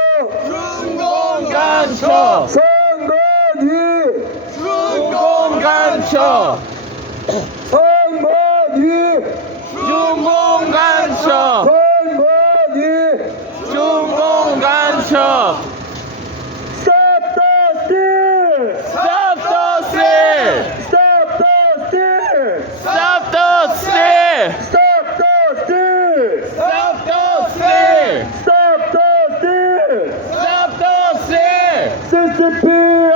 중공간첩 선관위 중공간첩 선관위 중공간첩 선관위 중공간첩 shop. Stop the steal! Stop the steal. Stop the steal! Stop the steal. Stop the steal! Stop the steal. Stop the steal! Stop the steal.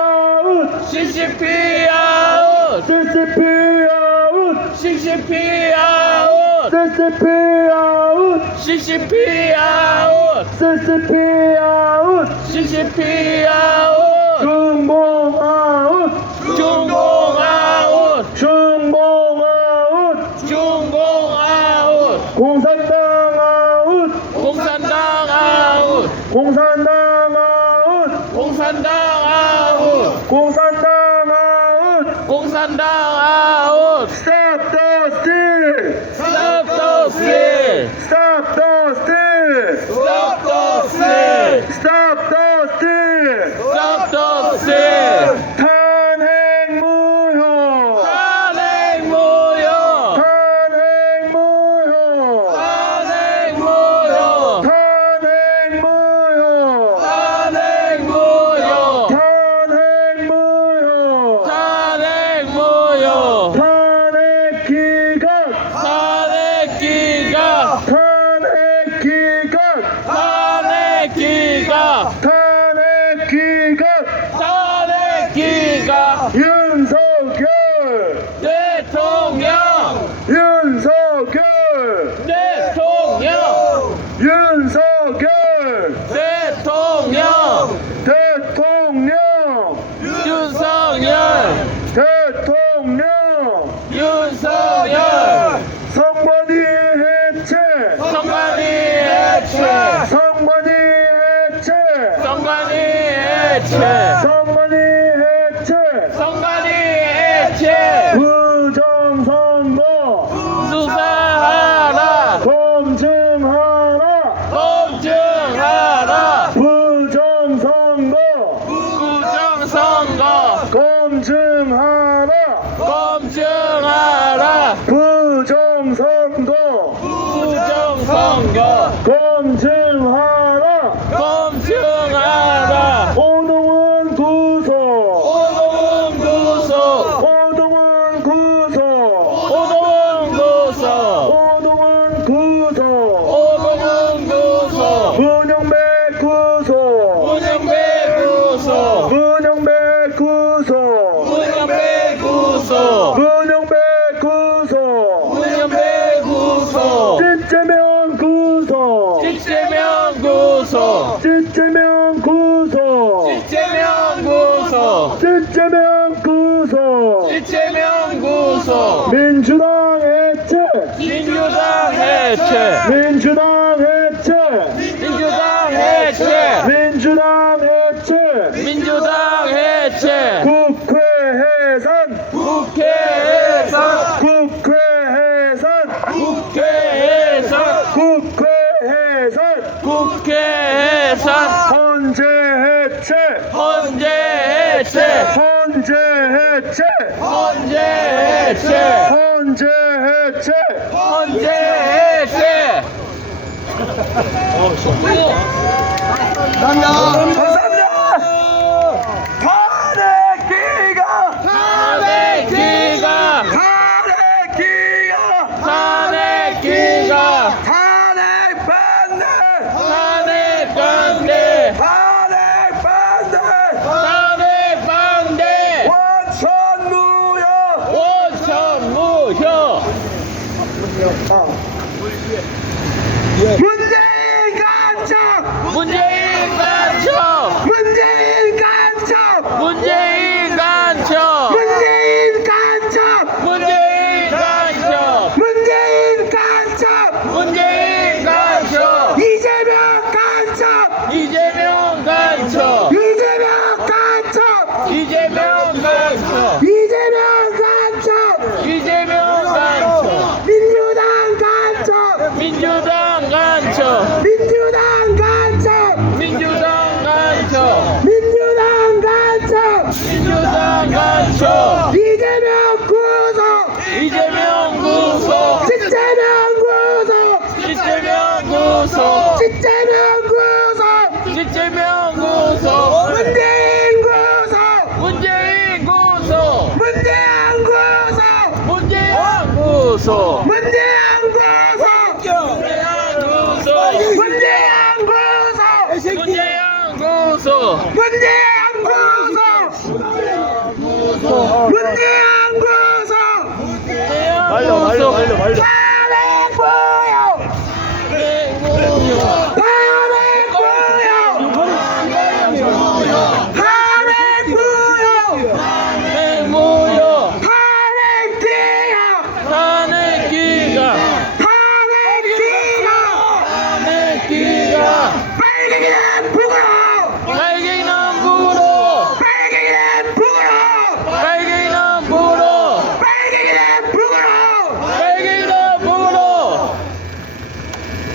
CCP out! CCP out. CCP out! CCP out. CCP out! CCP out. CCP out! CCP out. 중공 아웃! 중공 아웃. 중공 아웃! 중공 아웃. 공산당 아웃! 공산당 아웃. 공산당 아웃! 공산당 아웃. 공산당 아웃! 공산당 아웃. Stop the steal! Stop the steal. Stop the steal! Stop the steal. Stop the steal! Stop the steal. 탄핵 무효! 탄핵 무효. 탄핵 무효! 탄핵 무효. 탄핵 무효! 탄핵 무효. 탄핵 무효! 탄핵 무효. 탄핵 기각! 탄핵 기각. 탄핵 기각! 탄핵 기각. 탄핵 기각! 탄핵 기각. 윤석열! 대통령. 윤석열! 대통령. 윤석열! 대통령. 대통령! 윤석열. 대통령! 윤석열. 선관위 해체! 선관위 해체. 선관위 해체! 선관위 해체. 선관위 해체! 선관위 해체. 부정선거! 수사하라. 검증하라! 검증하라. 부정선거! 부정선거. 검증하라! 검증하라. 부정선거! 부정선거. 검증하라! 검증하라. 오동훈 구속! 오동훈 구속. 오동훈 구속! 오동훈 구속. 오동훈 구속! 오동훈 구속. 문영배 구속! 문영배 구속. 문영배 구속! 문영배 구속. 문영배 구속! 문영배 구속. 찌찌명 구속! 이재명 구속. 찌찌명 구속! 이재명 구속. 찌찌명 구속! 이재명 구속. 민주당 해체! 민주당 해체. 민주당 해체! 민주당 해체. 민주당 해체! 민주당 해체. 국회 해산! 국회 해산. 국회 해산! 국회 해산. 국회 해산! 국회 해산. 헌재 해체! 헌재 해체. 헌재 해체! 헌재 해체. 헌재 해체! 헌재 해체. 탄핵 기각! 탄핵 기각. 탄핵 기각! 탄핵 기각. 탄핵 반대! 탄핵 반대. 탄핵 반대! 탄핵 반대. 원천 무효! 원천 무효. 문재인 간첩! 문재인 간첩. 문재인 간첩! 문재인 간첩. 문재인 간첩! 문재인 간첩. 문재인 간첩! 문재인 간첩. 이재명 간첩! 이재명 간첩. 이재명 간첩! 이재명 간첩. 이재명 간첩! 이재명 간첩. 민주당 간첩! 민주당 간첩. 민주당 간첩! 민주당 간첩. 민주당 간첩! 민주당 간첩. 이재명 구속! 이재명 구속. 이재명 구속! 이재명 구속. 이재명 구속! 이재명 구속 문재인 구속 문재인 구속 문재인 구속 문재인 구속 문재인 구속 문재인 구속 문재인 구속 문재인 구속 문재인 구속 말려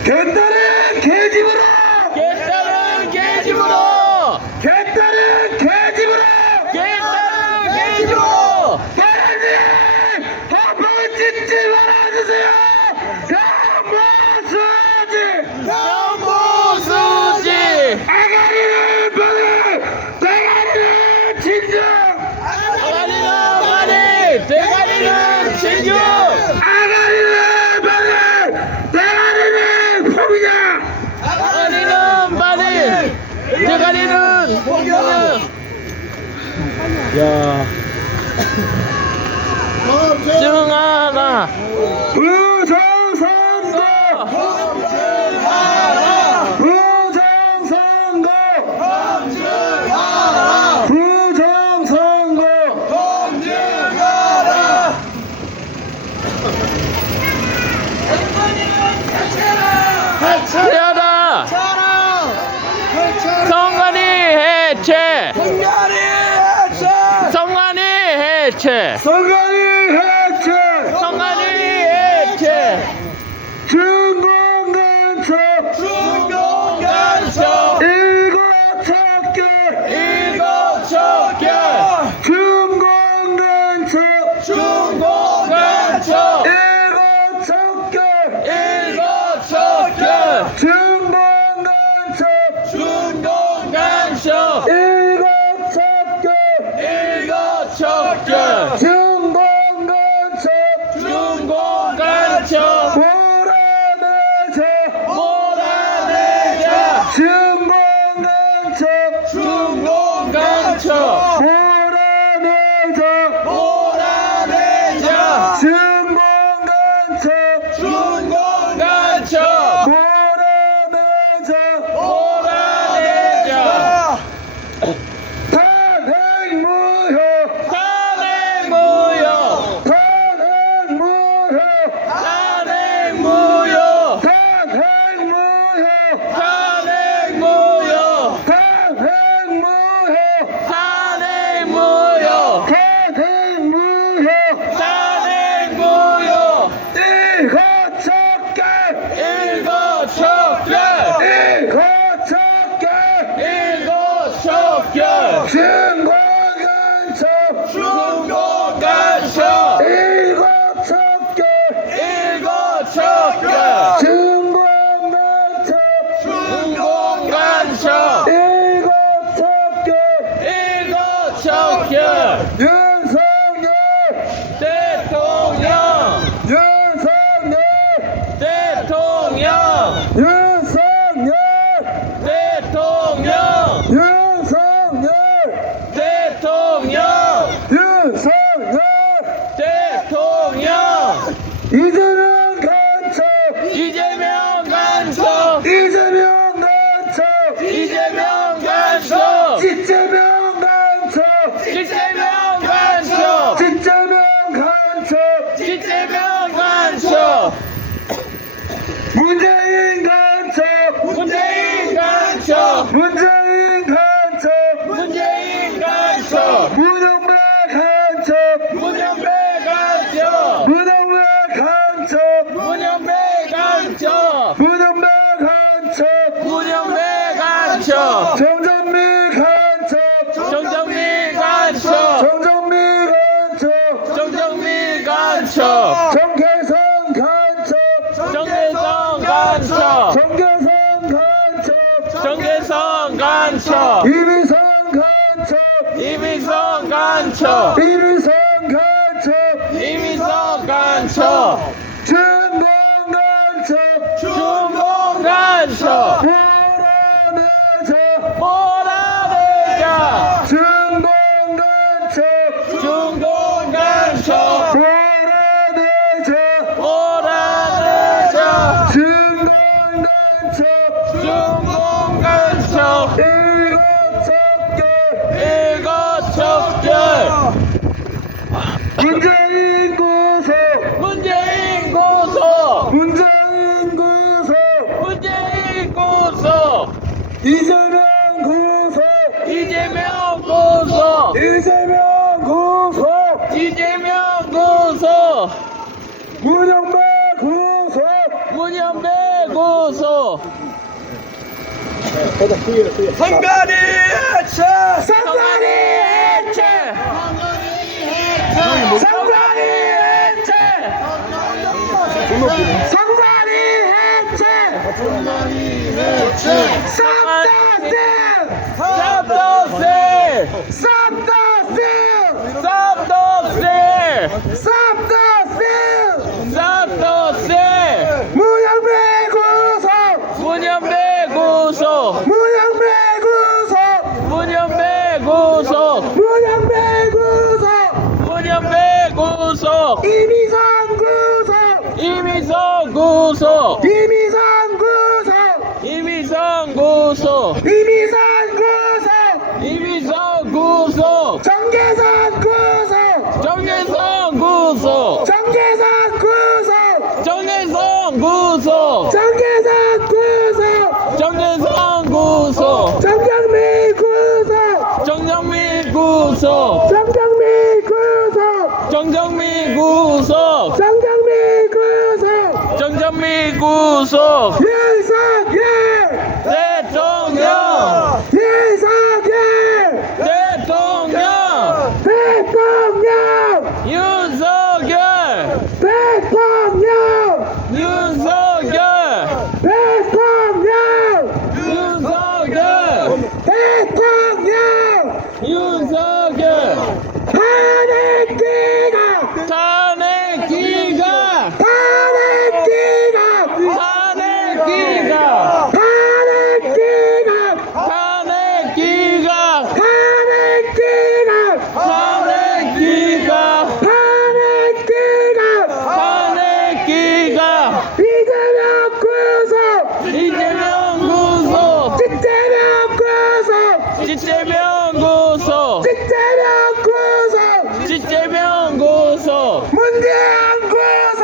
개딸은 개집으로 개딸은 개집으로 개딸은 개집으로 개딸은 개집으로 하나님 한번 짓지 말아주세요 정보수지 아가리는 받을 대가리는 진정 아가리는 많이 대가리는 진주 아가리는 받을 대가리는 포기자 아가리는 많이 대가리는 공격은 야 증하라 부정선거 부정선거 부정선거 해체하라 성관이 해체 성관이 해체 선관위 해체 성관이 해체 중공간첩 중공간첩 일거척결 일거척결 중공간첩 중공간첩 일거척결 일거척결 중공간첩 중공간첩 일거척결 일거척결 중공간첩 중공간첩 몰아내자 몰아내자 중공간첩 중공간첩 몰아내자 몰아내자 중공간첩 중공간첩 몰아내자 몰아내자 탄핵무효 탄핵무효 탄핵무효 탄핵무효 탄핵무효 탄핵무효 탄핵무효 탄핵무효 탄핵무효 탄핵무효 일거척결 일거척결 일거척결 일거척결 중공간첩 중공간첩 일거척결 일거척결 중공간첩 중공간첩 일거척결 일거척결 윤석열 대통령 윤석열 대통령 윤석열 대통령 윤석열 대통령 윤석열 대통령 이재명 간첩 이재명 간첩 이재명 간첩 이재명 간첩 진짜명 간첩 이재명 간첩 진짜명 간첩 이재명 간첩 문재인 간첩 문재인 간첩 문재인 간첩 문재인 간첩 문영배 간첩 문영배 간첩 문영배 간첩 문영배 간첩 문영배 간첩 문영배 간첩 정정미 간첩 정정미 간첩 정정미 간첩 정정미 간첩 정계성 간첩 정계성 간첩 정계성 간첩 정계성 간첩 간첩 이미선 간첩 이미성 간첩 이미선 간첩 이미성 간첩 중공 간첩 중공 간첩 몰아내자 몰아내자 중공 간첩 중공 간첩 몰아내자 몰아내자 중공 간첩 중공 간첩 일곱 척결 일거척결 문재인 구속 문재인 고소 문재인 구속 문재인 고소 이재명 구속 이재명 고소 이재명 구속 이재명 고소 문영배 구속 문현배 고소 선관위 해체 성관이 해체 선관위 해체 선관위 해체 쌈다스 쌉더세 쌈다스 쌉더세 쌈다스 쌉더세 문영배 구속 문현배 고소 문영배 구속 문현배 고소 문영배 구속 문현배 고소 이미선 구속 이미성 고소 이미선 구속 이미성 고소 이미선 구속 이미성 고소 정계선 구속 정계성 고소 정계선 구속 정계성 고소 정계선 구속 정계성 고소 정정미 구속 정정민 고소 정정미 구속 정정민 고소 정정미 구속 정정민 고소 윤석열 대통령 윤석열 대통령 대통령 윤석열 대통령 윤석열 대통령 윤석열 대통령 윤석열 탄핵기가 탄핵기가 탄핵기가 탄핵기가 탄핵기가 탄핵기가 탄핵기가 탄핵기가 탄핵기가 탄핵기가 이재명 구속 이재명 고소 이재명 구속 이재명 고소 이재명 구속 이재명 고소 문재인 구속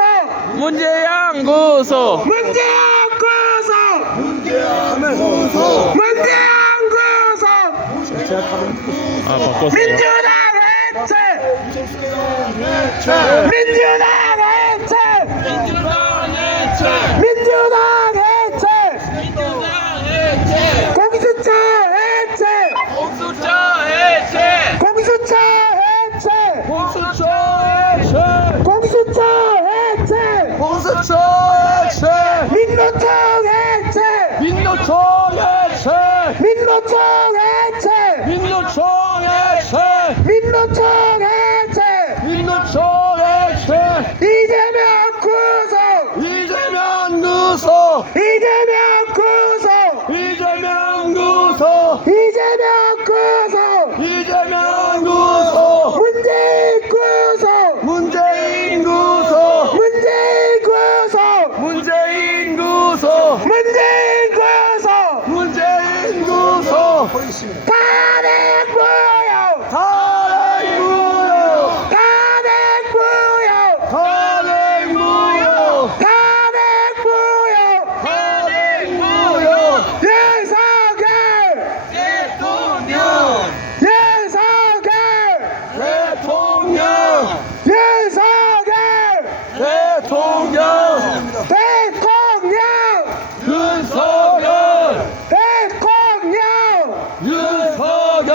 문재양 고소 문재인 구속 문재인 구속 아 바꿨어요 민주당 해체 민주당 해체 민주당 해체 민주당 해체 민주당 해체 공수처 해체 공수처 해체 공수처 해체 공수처 해체 공수처 해체 공수처 해체 민노총 해체 민노총 해체 민노총 해체 민노총 해체 민노총 해체 민노총 해체 이재명 구속 이재명 구속 이재명 구속 이재명 구속 이재명 구속 이재명 구속 문재인 구속 문재인 구속 문재인 구속 문재인 구속 문재인 구속 문재인 구속 탄핵 무효 탄핵 무효 탄핵 무효 탄핵 무효 탄핵 무효 탄핵 무효 윤석열 대통령 윤석열 대통령 윤석열 대통령 대통령 윤석열 대통령 윤석열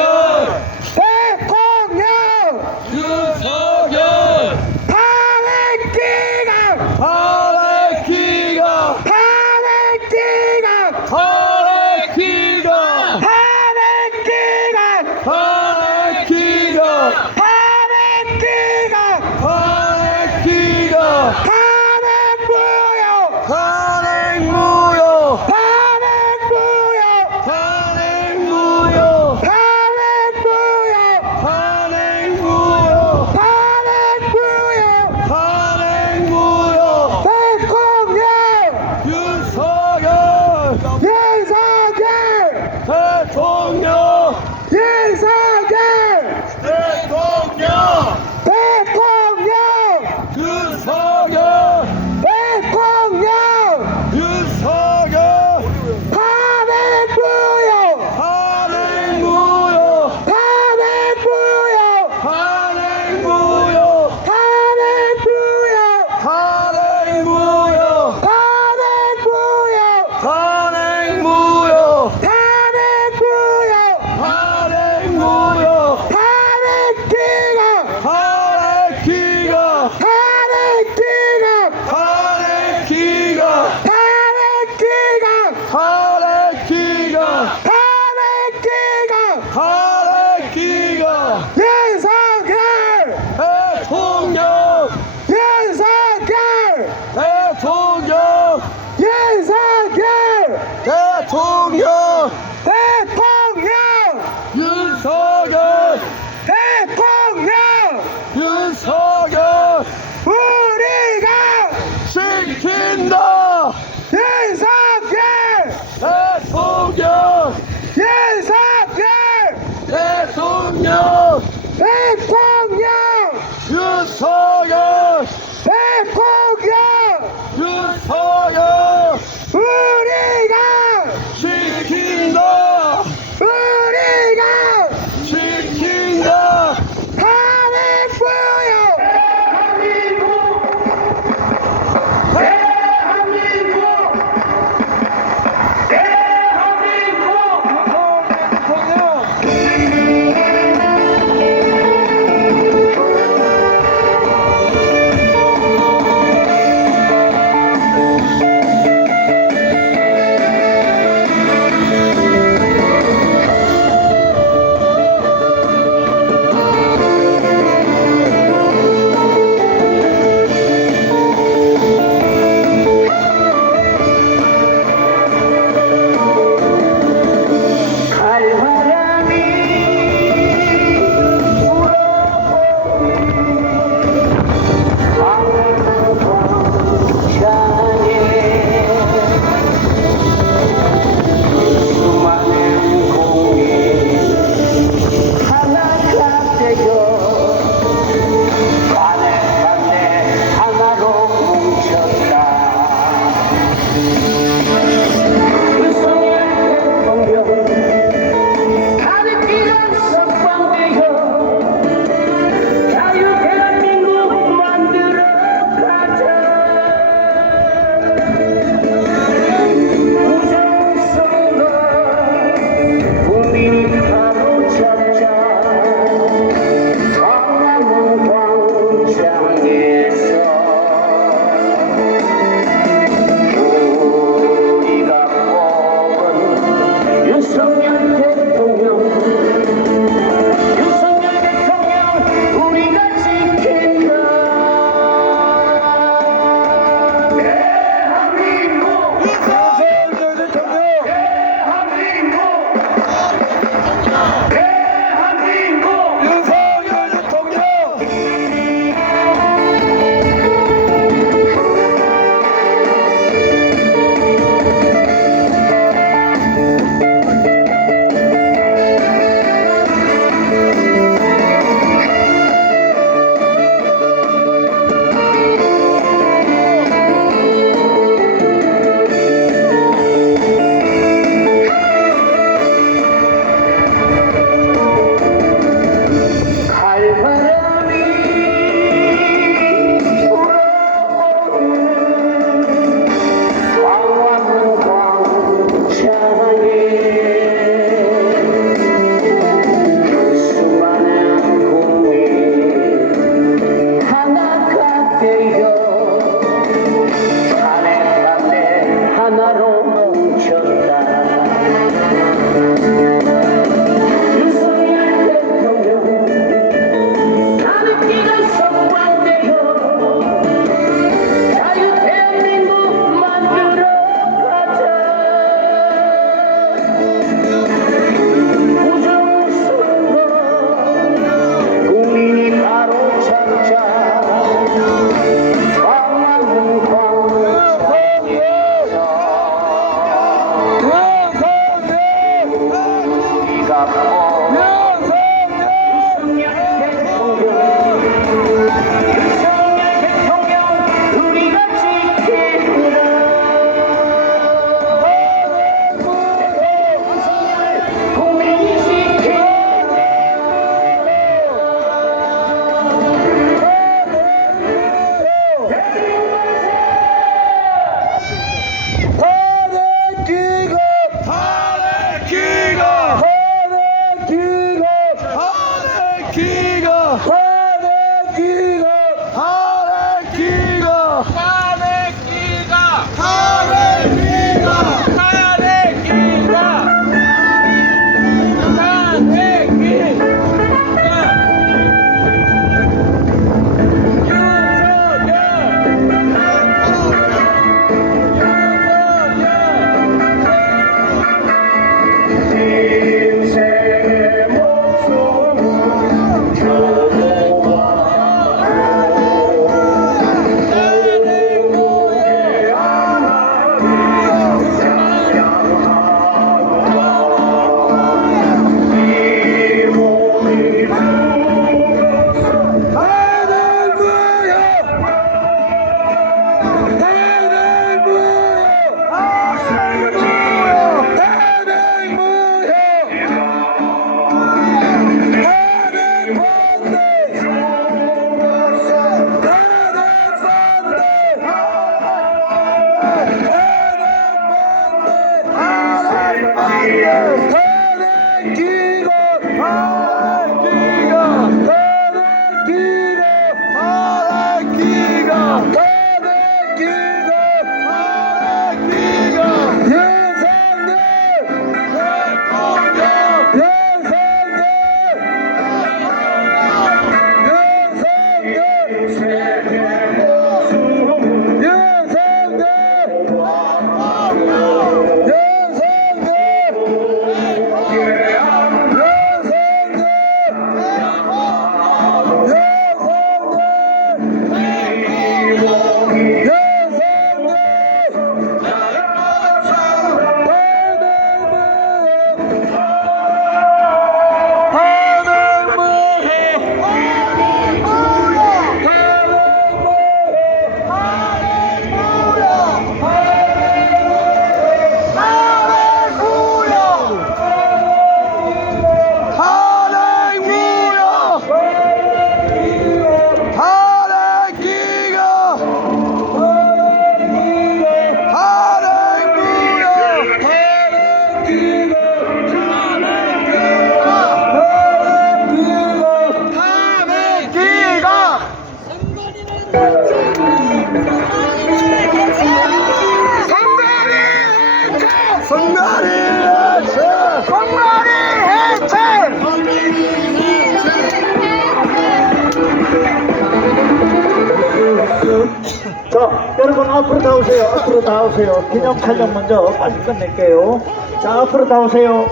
자, 여러분 앞으로 다 오세요. 앞으로 다 오세요. 기념 촬영 먼저 빨리 끝낼게요. 자, 앞으로 다 오세요.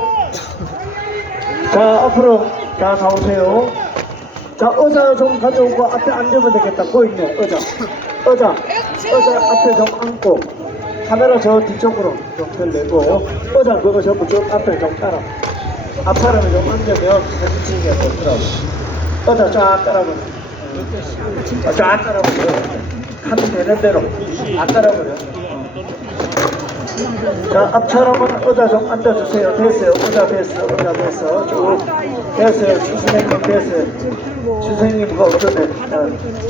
자, 앞으로 다 오세요. 자, 의자 좀 가져오고 앞에 앉으면 되겠다. 보이네, 의자. 의자 앞에 좀 앉고 카메라 저 뒤쪽으로 좀 들내고 의자 그거 전부 쭉 앞에 좀 깔아. 앞사람이 좀 앉으면 사진 찍기가 좋더라고. 의자 쫙 깔아버려. 쫙 깔아버려. 하면 되는 대로 안 깔아버려. 자, 앞사람은 의자 좀 앉아주세요. 됐어요. 의자 됐어. 의자 됐어. 쭉 됐어요. 주선생님 됐어요. 주선생님 그거 어떠네.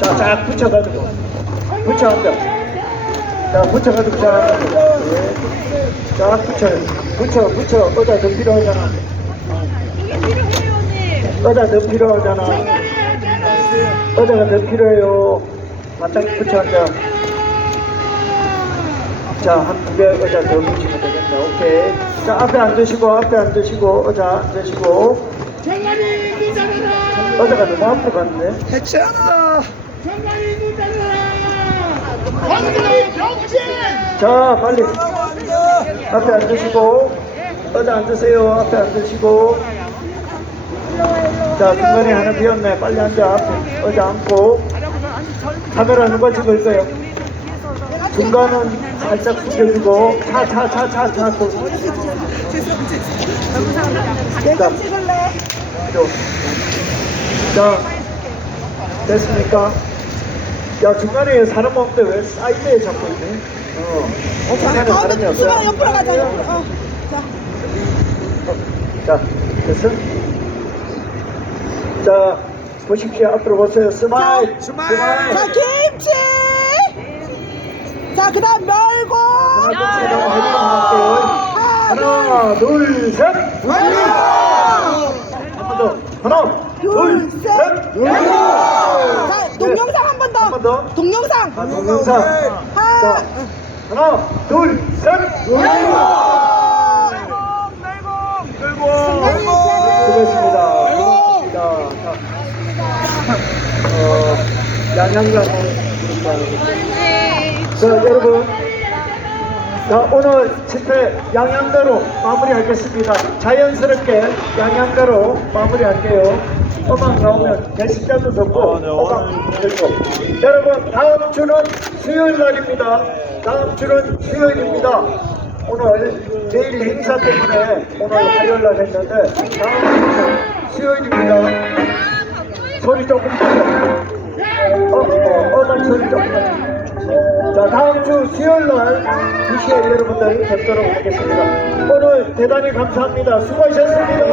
자, 쫙 붙여가지고 붙여 앉아. 자, 붙여가지고 쫙 앉아. 네. 쫙 붙여. 의자 더 필요하잖아. 의자 더 필요하잖아. 의자가 더 필요해요. 바짝 붙여 앉아. 자, 한 두 개 의자 더 붙이면 되겠다. 오케이. 자, 앞에 앉으시고, 의자 앉으시고. 의자가 너무 앞으로 갔네. 해체하라. 자, 빨리. 앞에 앉으시고. 의자 앉으세요. 앞에 앉으시고. 자, 중간에 하나 비었네. 빨리 앉아. 앞에 의자 앉고. 카메라 누가 찍을 거예요? 중간은 살짝 숙여주고 차 내가 찍을래? 자, 됐습니까? 야, 중간에 사람 없는데 왜 사이드에 잡고 있네? 중간에 사람이 없어. 수가 옆으로 가자. 옆으로. 자. 자, 됐어? 자, 보십시오. 앞으로 보세요. 스마일! 스마일! 자, 김치. 자, 그다음 멸고. 하나, 둘, 셋! 한 번 더. 하나, 둘, 셋! 자, 동영상 한 번 더. 한 번 더. 동영상. 동영상. 자, 하나, 둘, 셋! 수고했습니다. 자, 양양강. 자, 여러분. 자, 오늘 집회 양양가로 마무리하겠습니다. 자연스럽게 양양가로 마무리할게요. 음악 나오면 게시자도 적고 음악 들고. 여러분, 다음 주는 수요일 날입니다. 다음 주는 수요일입니다. 오늘 내일 행사 때문에 오늘 화요일 날 했는데 다음 주는 수요일입니다. 소리 조금 음악 소리 조금. 자, 다음 주 수요일 날 2시에 여러분들 뵙도록 하겠습니다. 오늘 대단히 감사합니다. 수고하셨습니다.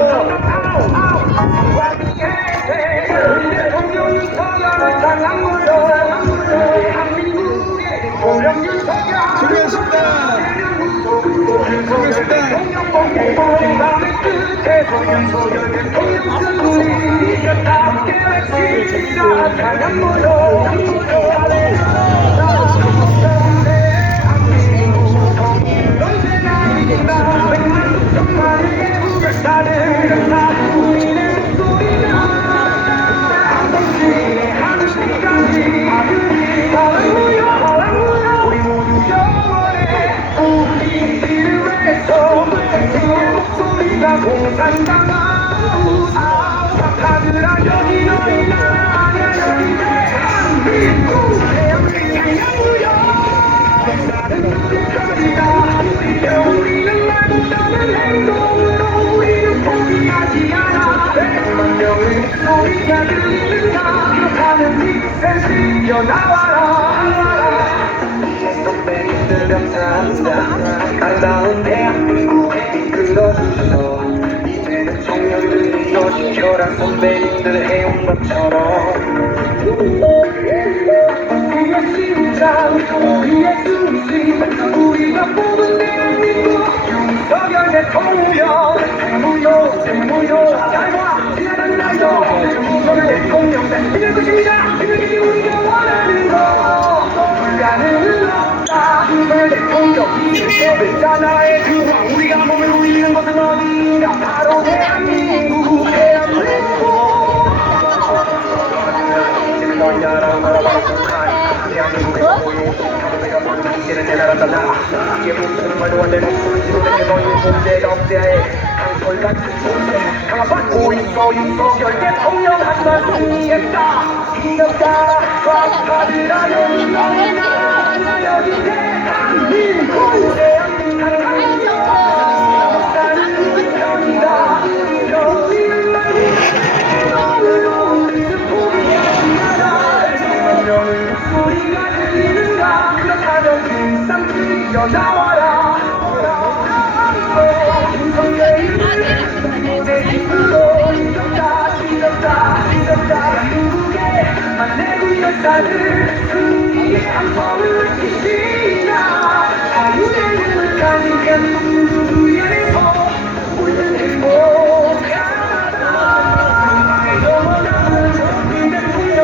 아름다운 대한민국에 이끌어주셔서 이제는 청년들이 더 지켜라 선배님들 해온 것처럼 우리의 심장 우리의 중심 우리가 뽑은 대한민국 윤석열 대통령 대무요 잘봐 지나가는 날도 윤석열 대통령 이길 것입니다 그들이 우리가 원하는 거 불가능은 없다 윤석열 대통령 나의 그와 우리가 몸을 울리는 것은 어디인가 바로 대한민국 대한민국에서 모여오고 내가 모든 이제는 내 나라 따라 이게 무슨 말도 안 되는 소리로 내 너희 문제가 없애야 강솔 같은 소리 강압받고 있어 윤석열 대통령 하지만 승리했다 이겼다 꽉 여기 나라 여기 대한민국 소리가 들리는가 그렇다면 그 쌍둥이 나와라 내 힘으로 이겼다 한국의 만내고 역사를 승리의 함성을 치시나 자유의 힘을 가진 대한민국 위에서 우리는 행복하다 영원한 이 대통령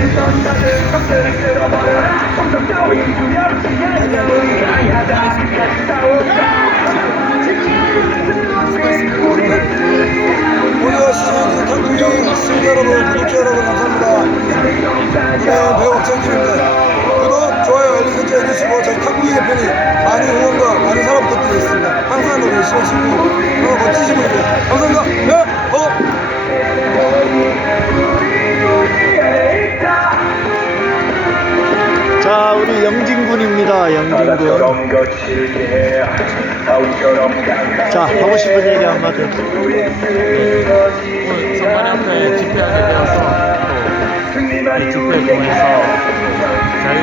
원했던 다른 것들을 쓸어버려라 성적 따윈 두렵지 않는 우리 하자 끝까지 싸우자 오늘 시청해주신 탁구기 시청자 여러분, 구독자 여러분 감사합니다. 네, 배우 박정진입니다. 구독, 좋아요, 알림 설정 해주시고 저희 탁구기 대표님 많은 응원과 많은 사랑 부탁드리겠습니다. 항상 우리 열심히 하시고 멋지신 분들 감사합니다. 네, 자, 우리 영진군입니다. 영진군. 거칠게 다운처럼 자, 하고 싶은 얘기 한마디. 오늘 성만의 앞에 집회하게 되어서 또 이 집회 통해서